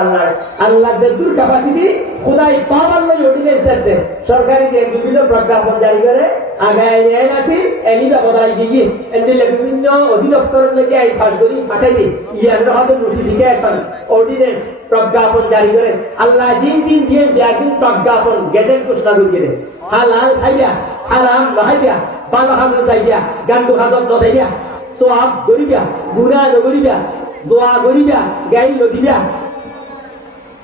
আল্লাহ আল্লাহ বেদুর capacity খোদাই পাওয়ার লই ordinance দিতে সরকারি যে বিভিন্ন প্রজ্ঞাপন জারি করে আগায় আইন আছে এলিবা বদাই দিয়ে এন্ডিলে বিভিন্ন অধিদপ্তরের থেকে আই পাস করি পাঠাই দি ইয়ার হাতে নোটিফিকেশন অর্ডিনেন্স প্রজ্ঞাপন জারি করে আল্লাহ দিন দিন দিয়ে একদিন প্রজ্ঞাপন গেজেট ঘোষণা করে দিলেন হালাল খাইয়া হারাম খাইয়া ভালো হাম যাইয়া গান্ডু হাজত নদাইয়া সোয়াব করিবা গুনাহ নকরিবা দোয়া করিবা গাই লদিবা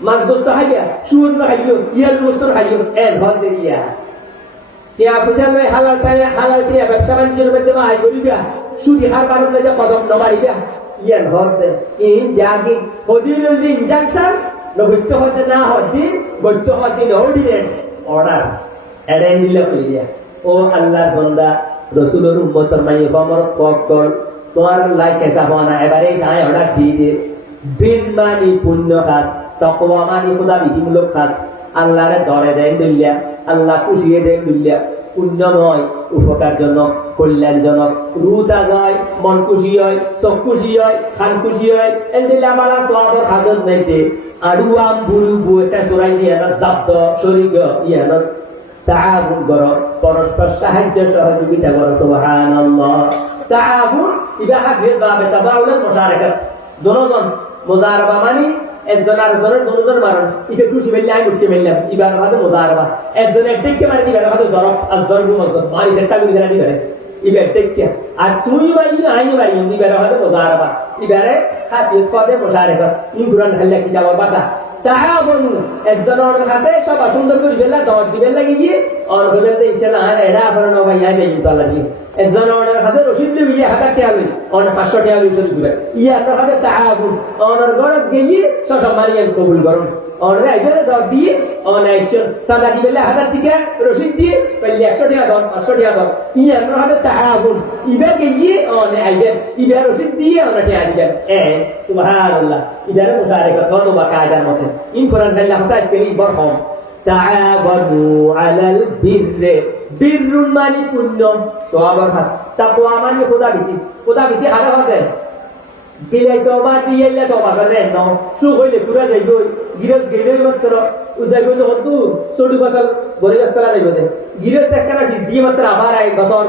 মাছ গোস্ত খাইবা সুর খাইও ইয়ার গোস্ত খাইও এর ভর দিয়া টিয়া পয়সা লই হালাল খাইয়া হালাল দিয়া ব্যবসা বাণিজ্যের মধ্যে আয় করিবা সুদি হার কারণে যে কদম নবাড়িবা ইয়ার ভর দে ইন জাগি হদিল ইনজাকশন নবৈত্য হতে না হতে বৈত্য হতে অর্ডিনেন্স অর্ডার এডাই নিলে কইয়া ও আল্লাহর বান্দা রাসূলের উম্মতের মাই কমর কল তোমার লাইক এসা হওয়া এবারে সাই অর্ডার দিয়ে দে বিন মানি পুণ্য কাজ তাকওয়া মানি খোদা বিধিমূলক কাজ আল্লাহরে ধরে দেন দিল্লা আল্লাহ খুশিয়ে দেন দিল্লা পুণ্যময় উপকারজনক কল্যাণজনক রুতা যায় মন খুশি হয় চোখ খুশি হয় খান খুশি হয় এন্দিল্লা মালা তোয়াদর হাজত নাইতে আড়ুয়াম বুড়ু বুয়েসা চোরাই ইয়ানত জাব্দ শরীর ইয়ানত তাআবুন করো পরস্পর সাহায্য সহযোগিতা করো সুবহানাল্লাহ তাআবুন ইদা হাদির বাবে তাবাউলাত মুশারাকাত দুজন মুজারাবা মানে একজন আরেকজনের দুজন মারণ ইকে খুশি বেল্লা আই মুক্তি বেল্লা ইবার হাতে মুজারাবা একজন একদিকে মানে দিবার হাতে জরব আর জরব মত মারি সেটা গুলি ধরা দিবারে ইবার দেখকে আর তুই ভাই আইনি ভাই দিবার হাতে মুজারাবা ইবারে হাতে কদে মুশারাকাত ইন কুরআন হাল্লা কি যাওয়ার ভাষা তাআবুন একজনের হাতে সব সুন্দর করে বেলা দর দিবেন লাগি গিয়ে আর বলেন যে ইনশাআল্লাহ এরা আপনারা নবাই আই যাই ইনশাআল্লাহ দিয়ে একজনের হাতে রশিদ দিয়ে হাতে টাকা অন 500 টাকা লই চলে দিবে ইয়া আপনার হাতে তাআবুন অনর গরত গিয়ে সব মানিয়ান কবুল করুন অনরে আইবে দর দিয়ে অন আইছে সাদা দিবেলা হাতে থেকে রশিদ দিয়ে পহলে 100 টাকা দর 500 টাকা দর ইয়া আপনার হাতে তাআবুন ইবে গিয়ে অন আইবে ইবে রশিদ দিয়ে অন টাকা দিবে সুবহানাল্লাহ ইদারে মুশারাকাত হলো বা কায়দার মতে ইন কোরআন আল্লাহ তাআলা কলি বরহম তাআবানু আলাল বিররে বিররুন মানে পুণ্য তোয়াবার হাত তাকওয়া মানে খোদা বিধি হারা হবে বিলাই তোবা দিয়েলে তোবা করে ন সু হইলে পুরা যাই গই গিরত গিরে মাত্র উজাই গই হতু চড়ু বাতাল বলে যাত্রা যাইব দে গিরত একটা দিয়ে মাত্র আবার আই গসর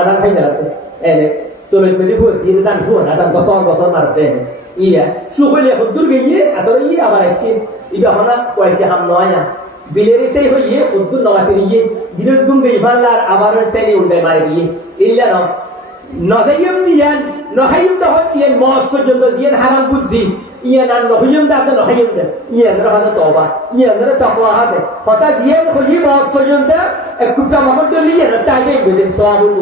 আডান খাই যাচ্ছে এনে চলে মেদি ভুল দিন দান ভুল আডান গসর মারতে ইয়া সু হইলে হতুর গিয়ে আতর ই আবার আইছে ইবা হনা কয়ছে হাম নয় না বিলের সেই হইয়ে হতুর নওয়া করিয়ে গিরত গুম গই ভালার আবার সেই উল্টে মারি দিয়ে ইল্লা ন নজাইম দিয়ান নহাইম দহ দিয়ান মত পর্যন্ত দিয়ান হারাম বুদ্ধি ইয়ান আর নহিম দাতে নহাইম দে ইয়ান রাহাতে তওবা ইয়ান রে তাকওয়া হাতে কথা দিয়ান হই মত পর্যন্ত একটুটা মহত লিয়ে না চাইলে বলে তওয়াবুল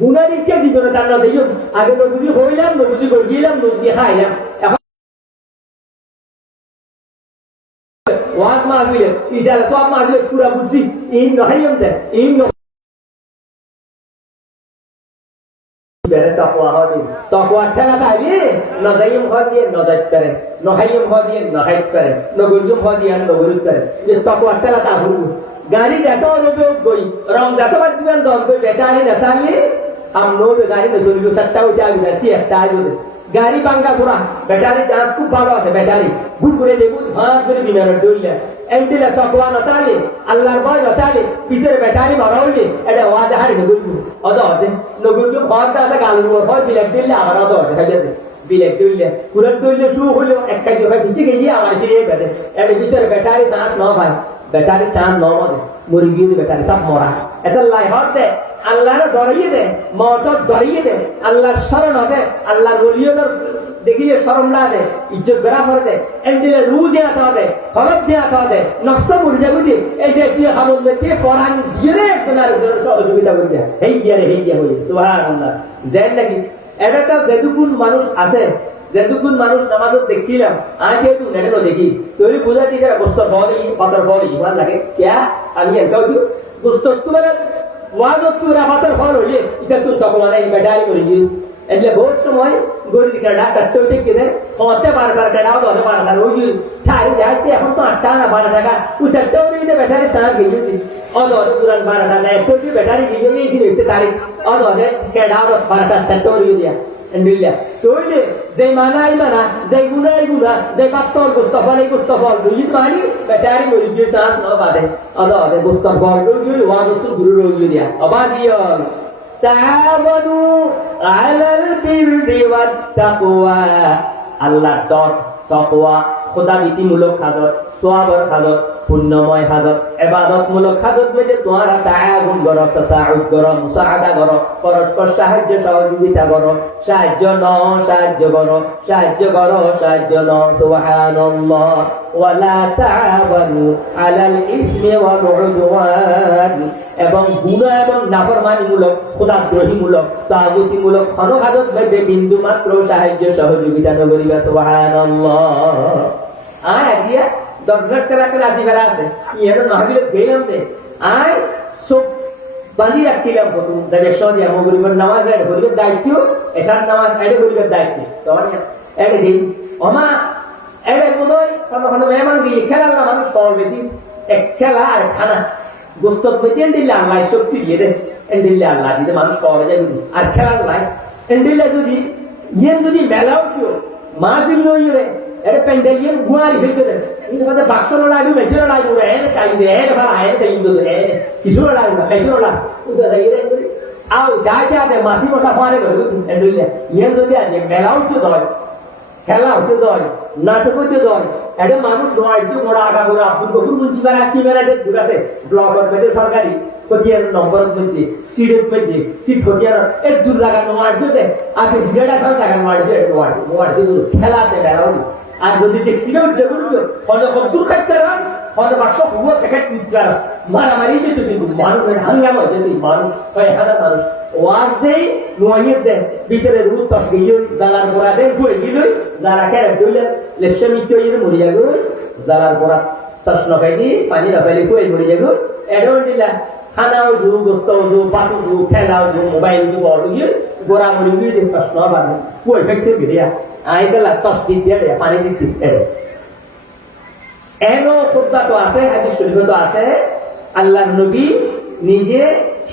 গুনাহ দিকে দিবেন তার না দেইও আগে তো বুঝি হইলাম না বুঝি গিলাম নজি খাইলাম ওয়াজ মাহফিলে ইশারা সব মাহফিলে পুরা বুঝি ইন নহাইম দে ইন তাকওয়া হবে তাকওয়া ছাড়া পাবি নজাইম হদিয়ে নজাইত করে নহাইম হদিয়ে নহাইত করে নগরুম হদিয়ে নগরুত করে যে তাকওয়া ছাড়া তা হল গাড়ি যত লোক গই রং যত বাদিন দর গই বেটারি নাতালি हम लोग गाड़ी में जोड़ी सट्टा उठा के जाती है ताज होते गाड़ी बांगा थोड़ा बेटारी चांस खूब भागा होते बेटारी गुड करे देबू हां करे बिना डोइले एंटिला तकवा नताले अल्लाहर भय नताले ভিতরে বেটারি মারাউলে এটা ওয়াজা হারি গলু অদা হতে নগুলু ভাগটা আছে গালু হয় বিলেক দিলে আবার অদা হতে খাইতে বিলেক দিলে কুরআন দিলে শুরু হলো একটা জোড়া ভিজে গিয়ে আবার ফিরে গেছে এর ভিতরে বেটারি চান্স না ভাই বেটারি চান্স না মরে মুরগি বেটারি সব মরা এটা লাই হতে আল্লাহর দরিয়ে দে মওত দরিয়ে দে আল্লাহর শরণ হবে আল্লাহর ওলিয়দের দেখিয়ে শরম না দে ইজ্জত করা পড়ে দে এন্ডিলে রুজে আতা হবে ফরজ দিয়ে আতা হবে নফস মুরজা গুদি এই যে কি হামল দিয়ে কোরআন দিয়ে একজনের সহযোগিতা করে দেয় এই দিয়া হই সুবহানাল্লাহ জান নাকি এটা তো যেটুকুন মানুষ আছে যেটুকুন মানুষ নামাজত দেখিলাম আজ যেটু নেটে তো দেখি তোর পূজা দিকে বস্তর বড় পাথর বড় ইমান লাগে क्या আমি এটাও দিও বস্তর তোমার ওয়াজত পুরা পাথর বড় হইলে এটা তো তকওয়া নাই বেটাই করে দিই એટલે বহুত সময় গড়ি দিকড়া কাটতে উঠে কিনে পৌঁছতে বারবার কাটাও ধরে বারবার ওই ছাড়ি যাচ্ছে এখন তো 8 টাকা 12 টাকা উঠতে উঠে ব্যাটারি সারা গিয়েছে অদর পুরান 12 টাকা একটু ব্যাটারি গিয়ে এই দিন হইতে তারিখ অদরে কেডাও 12 টাকা সেট করে দিয়া এন্ডিল্লা তৈলে যে মানাই মানা যে গুনাই গুনা যে পাত্তর গুস্তফল এই গুস্তফল দুই মানি বেটারি মরি যে চান্স ন বাদে আদা গুস্তফল দুই ওয়াজু গুরু রইল দিয়া অবাদিয়ল তাআওয়ানু আলাল বিররি ওয়াত তাকওয়া আল্লাহ ডট তাকওয়া খোদা নীতিমূলক হাজত সওয়াবের হাজত পুণ্যময় হাজত ইবাদতমূলক হাজত মধ্যে তোমরা তাআগুন করো তাসাউদ করো মুসাআদা করো পরস্পর সাহায্য সহযোগিতা করো সাহায্য করো সুবহানাল্লাহ ওয়ালা তাআওয়ানু আলাল ইসমি ওয়াল উদওয়ান এবং গুনাহ এবং নাফরমানিমূলক খোদাদ্রোহীমূলক তাগুতিমূলক অনহাজত মধ্যে বিন্দু মাত্র সাহায্য সহযোগিতা করিবা সুবহানাল্লাহ দিয়া দরজা কেলা আজি বেলা আছে ইয়ের মাহবিলে গেলাম দে আই সব বালি রাখিলাম কত দেখো দিয়া মগরিবের নামাজ এড করিবে দায়িত্ব এশার নামাজ এড করিবে দায়িত্ব তখন এড দিন ওমা এড বলই কোন মেহমান দিয়ে খেলা না মানুষ সব বেশি এক খেলা আর খানা গোস্ত মেজেন দিলে আল্লাহ শক্তি দিয়ে দে এন্ডিলে আল্লাহ দিতে মানুষ পাওয়া যায় আর খেলা লাই এন্ডিলে যদি মেলাও কিও মা দিল ইরে এর পেন্ডেলিয়ান গুয়ারি হইতে এই কথা বাক্সর লাগু মেজর লাগু এর কাই দে এর ভালো আয় তাই ইন্দু দে কিছু লাগু মেজর লাগু উদা রে আও যা দে মাসি মোটা পারে গো এন্ডিলে ইয়েন যদি আজে মেলাও কি দয় খেলা হতে দয় নাটক হতে দয় এটা মানুষ নয় যে মোড়া আটা করে আপন বহু মুন্সিপাল আসি মেলাতে ঘুরাতে ব্লক করতে সরকারি কোটিয়ার নম্বর মধ্যে সিডেট মধ্যে সিট কোটিয়ার এক দূর লাগা নয় দিতে আপনি ভিডিওটা খান লাগা নয় দিতে ওয়ার্ড খেলাতে বেরাও আর যদি ট্যাক্সিটা উঠে বলবো ফলে দূর খাইতে রান ফলে বাক্স হুয়া প্যাকেট উঠলার মারামারি যেত কিন্তু মানুষের হাঙ্গামা যেত মানুষ হয় হাজার মানুষ ওয়াজ দেই নোয়াইয়ের দেন ভিতরে রুট তস গিয়ে জালার গোড়া দেন ঘুরে গিয়ে যারা খেয়ে দইলে লেশমি তৈরি মরি যাগো জালার গোড়া তস নখাই দি পানি নখাইলে কুয়ে মরি যাগো এডন দিলা খানাও দু গোস্ত দু পাটু দু খেলাও দু মোবাইল দু বড় গিয়ে গোড়া মরি গিয়ে যে তস নবানো কুয়ে ফেকতে গিয়া আইদলা তস দিতে পানি দিতে এনো খুতবা তো আছে হাদিস শরীফে তো আছে আল্লাহর নবী নিজে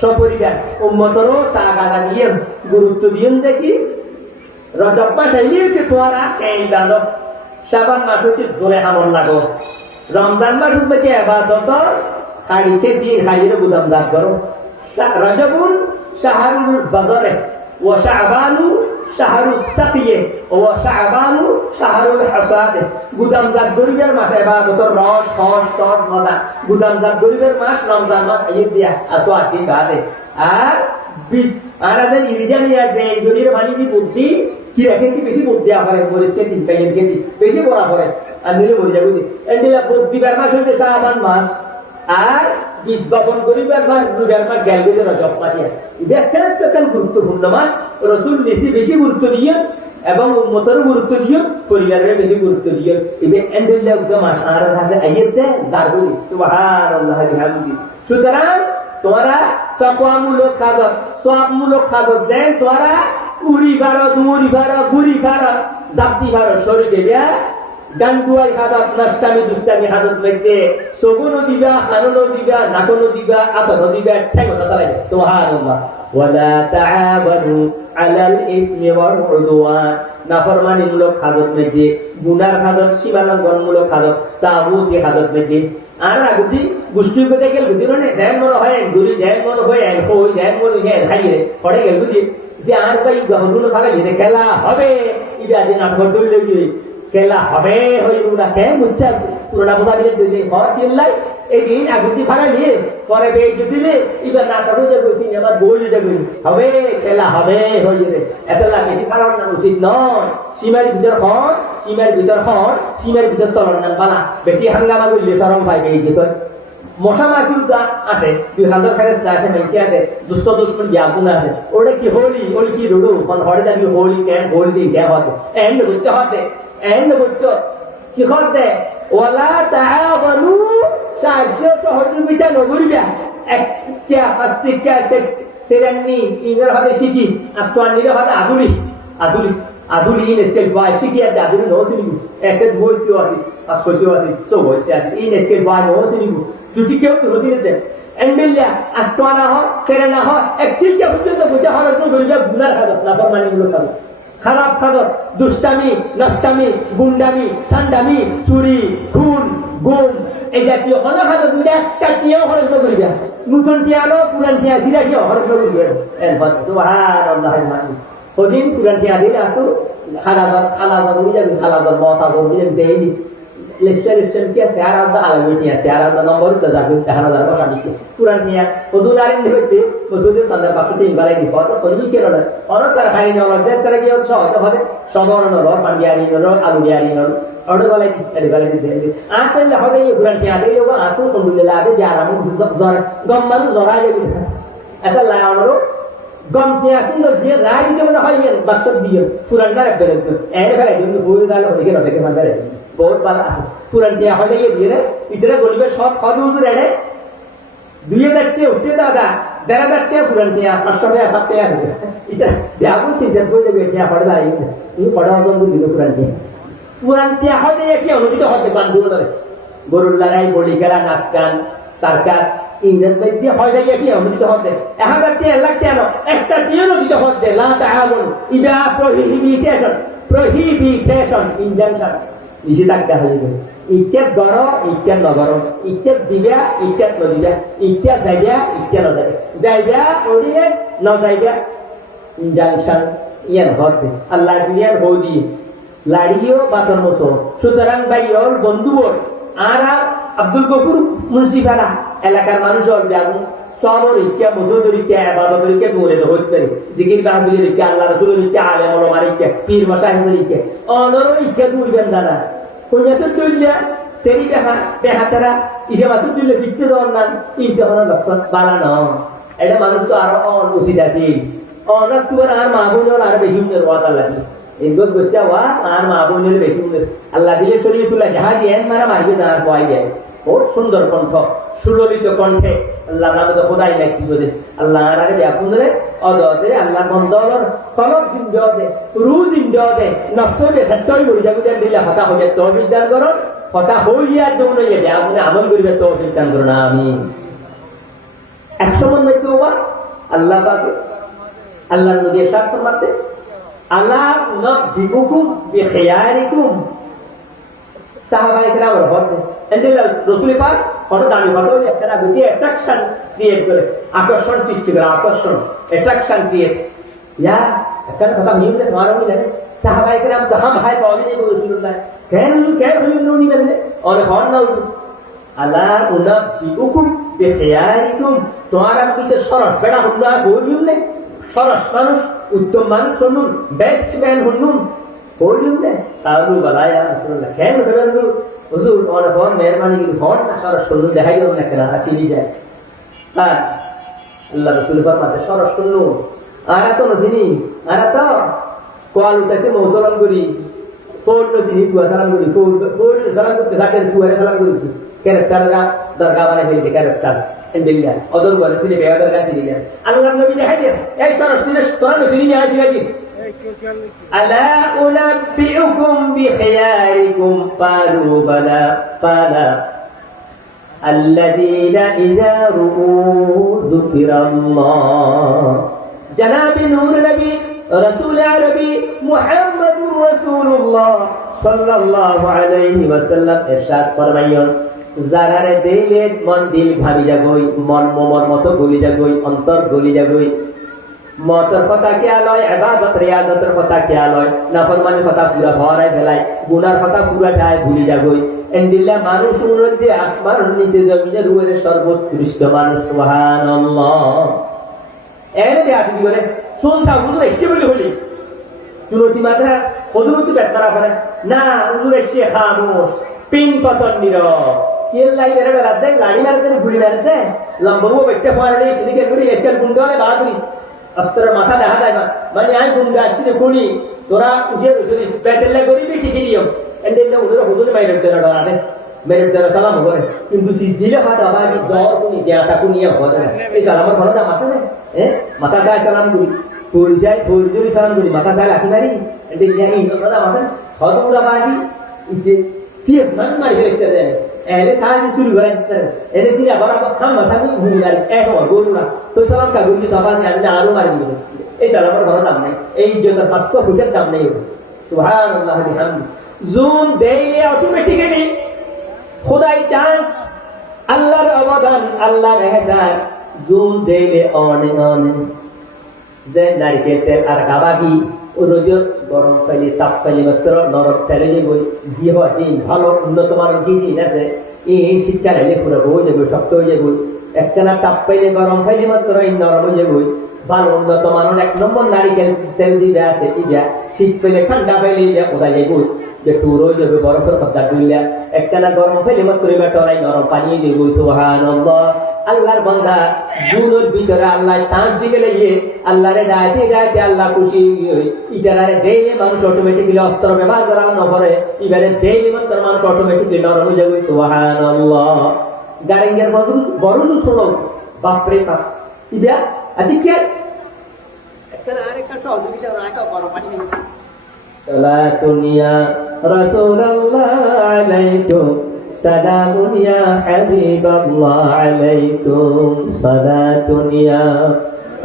সপরিবার উম্মতরও তাগাদা দিয়ে গুরুত্ব দিয়েন দেখি রজব মাস আইলে তোরা এই দাদক শাবান মাস হচ্ছে জোরে আমল লাগো রমজান মাস হচ্ছে ইবাদত হাড়িতে দিয়ে হাড়িরে গুদামদার করো রজবুন শাহরুল বদরে ওয়া শাবানু শাহরুল সাকিয়ে ওয়া শাবানু শাহরুল হাসাদে গুদামদার গরিবের মাস ইবাদতের রস হস তর মজা গুদামদার গরিবের মাস রমজান মাস এই দিয়া আসো আটি বাদে আর 20 আরাদের ইরিজানিয়া দেই গরিবের মালিকি বুদ্ধি কি রাখে কি বেশি বুদ্ধি আমারে পরিস্থিতি তিন কাইয়ের গেছি বেশি বড় করে আর নিলে মরে যাবে এন্ডিলা বুদ্ধিবার মাস হচ্ছে শাবান মাস আর 20 বপন গরিবের মাস দুইবার মাস গেলবে রজব মাসে এটা একটা গুরুত্বপূর্ণ মাস রাসূল বেশি গুরুত্ব দিয়ে এবং উম্মতের গুরুত্ব দিয়ে পরিবারের বেশি গুরুত্ব দিয়ে ইবে এন্ডিলা উদ্যম আর হাতে আইতে দারুন সুবহানাল্লাহ বিহামদি সুতরাং তোমরা তাকওয়ামূলক কাজ সওয়াবমূলক কাজ দেন তোমরা উড়ি ভাড়া দুড়ি ভাড়া গুড়ি ভাড়া জাতি ভাড়া শরীরে দেয়া গান্ডুয়াই হাদাত নাস্তানি দুস্তানি হাদাত মধ্যে সগুনো দিবা হানুনো দিবা নাটনো দিবা আতনো দিবা ঠেক কথা চালাই সুবহানাল্লাহ ওয়ালা তাআবানু আলাল ইসমি ওয়াল উদওয়ান নাফরমানিমূলক হাদাত মধ্যে গুনার হাদাত সীমালঙ্ঘনমূলক হাদাত তাগুতি হাদাত মধ্যে আর আগুদি গুষ্টি করে গেল বুঝিরনে ধ্যান মন হয় গুরি ধ্যান মন হয় কই ধ্যান মন হয় হাইরে পড়ে গেল বুঝি যে আর ভাই গহরুল ফালা যে খেলা হবে ইবা দিন আটঘর দৌড়লে গিয়ে খেলা হবে হইল না কেন বুঝছা পুরোটা বোঝা দিলে দুই ঘর চিল্লাই এই দিন আগুতি ফালা নিয়ে পরে বেজ দিলে এবার না তবে যাবো সিনেমার বই যাবো হবে খেলা হবে হইলে এতলা বেশি কারণ না উচিত নয় সীমার ভিতর হন সীমার ভিতর চলন না বানা বেশি হাঙ্গামা করলে চরম পাইবে এই যেত মশা মাছির আসে 2000 ফেরেশতা আসে মেসি আছে দুষ্ট দুশ্মন জ্ঞাপন আছে ওটা কি হোলি ওই কি রুডু কোন হরে দাবি হোলি কেন হোলি দিয়ে দেয়া হতে এন্ড বুঝতে কি করতে ওয়ালা তাআবানু সাহায্য সহযোগিতা নগরিবা একটা আস্তিকা সেরানি ইংরেজি ভাষা শিখি আস্তানির ভাষা আদুলি ইন স্কেল বাই শিখি আছে আদুলি নসিনি একটা বইছি আছে আসকোছি আছে সো বইছি আছে ইন স্কেল বাই নসিনি দুটি কেউ তো নসিনি দে এন্ডেলিয়া আস্তানা হ সেরানা হ এক্সিল কে বুঝতে তো বুঝা হলো তো গরিবা গুনার হাদত না ফরমানি গুলো খাবে খারাপ খাদর, দুষ্টামি, নষ্টামি, গুন্ডামি, সান্ডামি, চুরি, খুন, গুম, এই জাতীয় অনেক হাতে তুমি একটা টিয়াও খরচ করি যা নতুন টিয়া আলো পুরান টিয়া সিরা টিয়া খরচ করি এরপর ওদিন পুরান টিয়া দিলে আসো খালাদার বুঝে যাবে খালাদার মতা বুঝে দেয়নি লেকচার কি আছে আর আলাদা আলাদা কি আছে আর আলাদা নম্বর তো যাবে তাহলে যাবে সামিকে পুরান টিয়া ওদুল আরিন হইতে মসুদের সাদা পাশে ইনবালাই দি কথা করবি কেন না অনকার খাই নেওয়ার যে তারা কি হচ্ছে হয়তো হবে সাধারণ হলো পান্ডিয়ারি হলো আলু বিয়ারি হলো অর্ডার গলাই এডি গলাই দিতে আসলে হবে এই পুরান টিয়া দিলে ও আসু কোনগুলা আগে যে আরাম জ্বর গম মানুষ জরা যাবে এটা লাগানো গম টিয়া সুন্দর যে রাই দিতে মনে হয় বাক্স দিয়ে পুরান না রাখবে এর ফেলে কিন্তু বই দালে হয়ে গেল থেকে মাঝে বহুত ভালো পুরান টিয়া হয়ে গিয়ে দিয়ে ইতরে গলিবে সব খাওয়া উজুর এনে 2000 উঠতে দাদা 1500 পুরান টিয়া 500 700 আছে এটা দেখুন চিন্তা করে দেবে টিয়া পড়ে দাঁড়িয়ে এই পড়া অন্তত দিল পুরান টিয়া হয়ে কি অনুষ্ঠিত হতে গান গুলো ধরে গরুর লড়াই বলি খেলা নাচ গান সার্কাস ইঞ্জিন দিয়ে হয়ে যায় কি অনুষ্ঠিত হতে 1000 লাখ কেন একটা টিয়া অনুষ্ঠিত হতে লা তাআবুন ইবা প্রহিবিটেশন ইনজাংশন নিষেধাজ্ঞা হয়ে যাবে ইচ্ছেদ গড় ইচ্ছেদ নগর ইচ্ছেদ দিবা ইচ্ছেদ নদিবা ইচ্ছেদ যাইবা ইচ্ছেদ নজাইবা যাইবা ওডিএস নজাইবা ইনজাংশন ইয়ান হতে আল্লাহ দুনিয়ার হৌদি লাড়িও বাতর মতো সুতরাং ভাইয়র বন্ধুও আর আব্দুল গফুর মুন্সিফারা এলাকার মানুষ যাবো সবর ইচ্ছা মজুদের ইচ্ছা আবাদতের ইচ্ছা বলে হতে পারে জিকির বাহুদের ইচ্ছা আল্লাহ রাসূলের ইচ্ছা আলেম ওলামার ইচ্ছা পীর মাশাইখের ইচ্ছা অনর ইচ্ছা দুইবেন দানা কইয়াছে তুইলা তেরি বেহাতারা ইসে মাত্র তুইলে পিচ্ছে দেওয়ার নাম ইচ্ছা হলো লক্ষণ বানানো এটা মানুষ তো আরো উচিত আছে অনেক তোমার আর মা বোনের আর বেশি কথা লাগে এগুলো বসে ওয়াজ আর মা বোনের বেশি আল্লাহ দিলে শরীরে তুলা যাহা দিয়ে মারা মারবে তার পাই যায় বহুত সুন্দর কণ্ঠ সুললিত কণ্ঠে আল্লাহ নামে তো খোদাই নাকি বলে আল্লাহ আরে ব্যাপুরে অদতে আল্লাহ বন্ধর কলক জিন্দে রু জিন্দে নফসে সত্যই বলি যাবে দিলে হতা হয়ে তৌফিক দান করো হতা হইয়া জন্য ইয়ে ব্যাপুরে আমল করিবে তৌফিক দান করো না আমি 100 মন নাকি ওবা আল্লাহ পাকে আল্লাহ নবী ارشاد ফরমাতে আল্লাহ নবিকুম বিখিয়ারিকুম সাহাবায়ে কেরাম বলতেন এন্ডেল রাসূল পাক কত দামি কত একটা না দুটি অ্যাট্রাকশন ক্রিয়েট করে আকর্ষণ সৃষ্টি করে আকর্ষণ অ্যাট্রাকশন ক্রিয়েট ইয়া একটা কথা নিউজ এ মারো নি জানে সাহাবায়ে কেরাম তো हम भाई पावली ने রাসূলুল্লাহ কেন নুনি বললে और হন না আল্লাহ নবিকুম বিখিয়ারিকুম তোমার পিছে সরস বেড়া হুন্ডা বলিও নে সরস মানুষ উত্তম মানুষ শুনুন বেস্ট ম্যান শুনুন বলিও নে তাহলে বলায়া রাসূলুল্লাহ কেন বললো হুজুর ওর ফোন মেহরবানি করে ফোন না সরস শুনুন দেখাই দেব না কেন আসিনি যায় হ্যাঁ আল্লাহ রাসূল ফরমাতে সরস শুনুন আর তো নজিনি আর তো কোয়াল উঠাতে মৌতরম করি কোন নজিনি কুয়া সালাম করি কোন সালাম করতে থাকে কুয়ারে সালাম করি ক্যারেক্টাররা দরগা বানাই ফেলতে ক্যারেক্টার এন্ডিলিয়া অদর বলে ফিরে বেয়া দরগা দিলিয়া আল্লাহ নবী দেখাই দেন এই সরস দিলে তোরা নজিনি নিয়ে আসি নাকি ألا أنبئكم بخياركم قالوا بلى قال الذين إذا رؤوا ذكر الله جناب نور نبي رسول عربي محمد رسول الله صلى الله عليه وسلم ارشاد فرمائیں যারারে দিলে মন দিল ভাবি যাগই মন মোমর মতো গলি যাগই অন্তর গলি যাগই মতের কথা কিয়া লয় ইবাদত রিয়াদতের কথা কিয়া লয় নাফরমানির কথা পুরা ভরাই ফেলাই গুনার কথা পুরা ঠায় ভুলি যাগই এন্ডিল্লা মানুষ উন্নতি আসমান নিচে জমিনের উপরে সর্বোৎকৃষ্ট মানুষ সুবহানাল্লাহ এর দেয়া কি করে শুনতা হুজুর এসে বলি হলি চুনতি মাত্রা হুজুর কি বেতরা করে না হুজুর এসে খামোশ পিন পতন নির কেল লাই এর রাতে গাড়ি মারতে গুলি মারতে লম্বো বেটে পড়ে সেদিকে গুলি এসকাল গুন্ডালে বাদুরি অস্ত্রের মাথা দেখা যায় না মানে আই গুন্ডা আসলে কোনি তোরা উঠে উঠে বেতেলে গরিবি ঠিক দিও এন্ডেলে ওদের হুজুর বাইরে দেরা ডালে মেরে দেরা সালাম করে কিন্তু দিলে হাত আবাজি দর কোনি দেয়াটা কোনি হবে না এই সালামের ভালো না মাথা না মাথা যায় সালাম করি পরিচয় পরিচয় সালাম করি মাথা যায় রাখি মারি এন্ডেলে এই কথা মাথা হদুরা বাজি ইতে কি মান মারি ফেলতে দেয় এলে সারা শুরু করে এলে সিরা বড় কথা মাথা ঘুরে যায় এক হওয়ার গরুরা তো সালাম কা গুলি তো আবাজি আমি আরো মারি দিই এই সালামের কোনো দাম নেই, এই ইজ্জতের 500 পয়সার দাম নেই। সুবহানাল্লাহ বিহামদি। জুন দেইলে অটোমেটিক্যালি খোদাই চান্স, আল্লাহর অবদান, আল্লাহর এহসান। জুন দেইলে অনেক অনেক যে নারিকেল তেল আর গাবাগি রোজ গরম পাইলে তাপ পাইলে মাত্র নরম তেলে বই দিয়ে দিন ভালো উন্নত মানের জিনিস আছে। এই শীতকাল এলে পুরো বই যাবো, শক্ত হয়ে যাবো। একখানা তাপ পাইলে গরম পাইলে মাত্র এই নরম হয়ে যাবো। ভালো উন্নত মানের 1 নম্বর নারিকেল তেল দিয়ে আছে, ইয়া শীত পেলে ঠান্ডা পাইলে ইয়া কোথায় যাবো, যে টুর হয়ে যাবে বরফের কথা দুইলা। একখানা গরম পাইলে মাত্র বেটরাই নরম পানি যাবো। সুবহানাল্লাহ। আল্লাহর বান্দা জুনের ভিতরে আল্লাহ চান্স দিকে লেগে আল্লাহরে ডাইতে ডাইতে আল্লাহ খুশি ইটারে দেইলে মানুষ অটোমেটিক্যালি অস্ত্র ব্যবহার করা না করে, এবারে দেইলে মাত্র মানুষ অটোমেটিক্যালি নরম হয়ে যাবে। সুবহানাল্লাহ। গাড়িঙ্গের বরুণ শোনো বাপরে বাপ ইয়া আদিকে একটা আরেকটা সহযোগিতা রাখা গরম পানি নিয়ে সালাতুন ইয়া রাসূলুল্লাহ আলাইকুম সালামুন ইয়া হাবিবাল্লাহ আলাইকুম সালাতুন ইয়া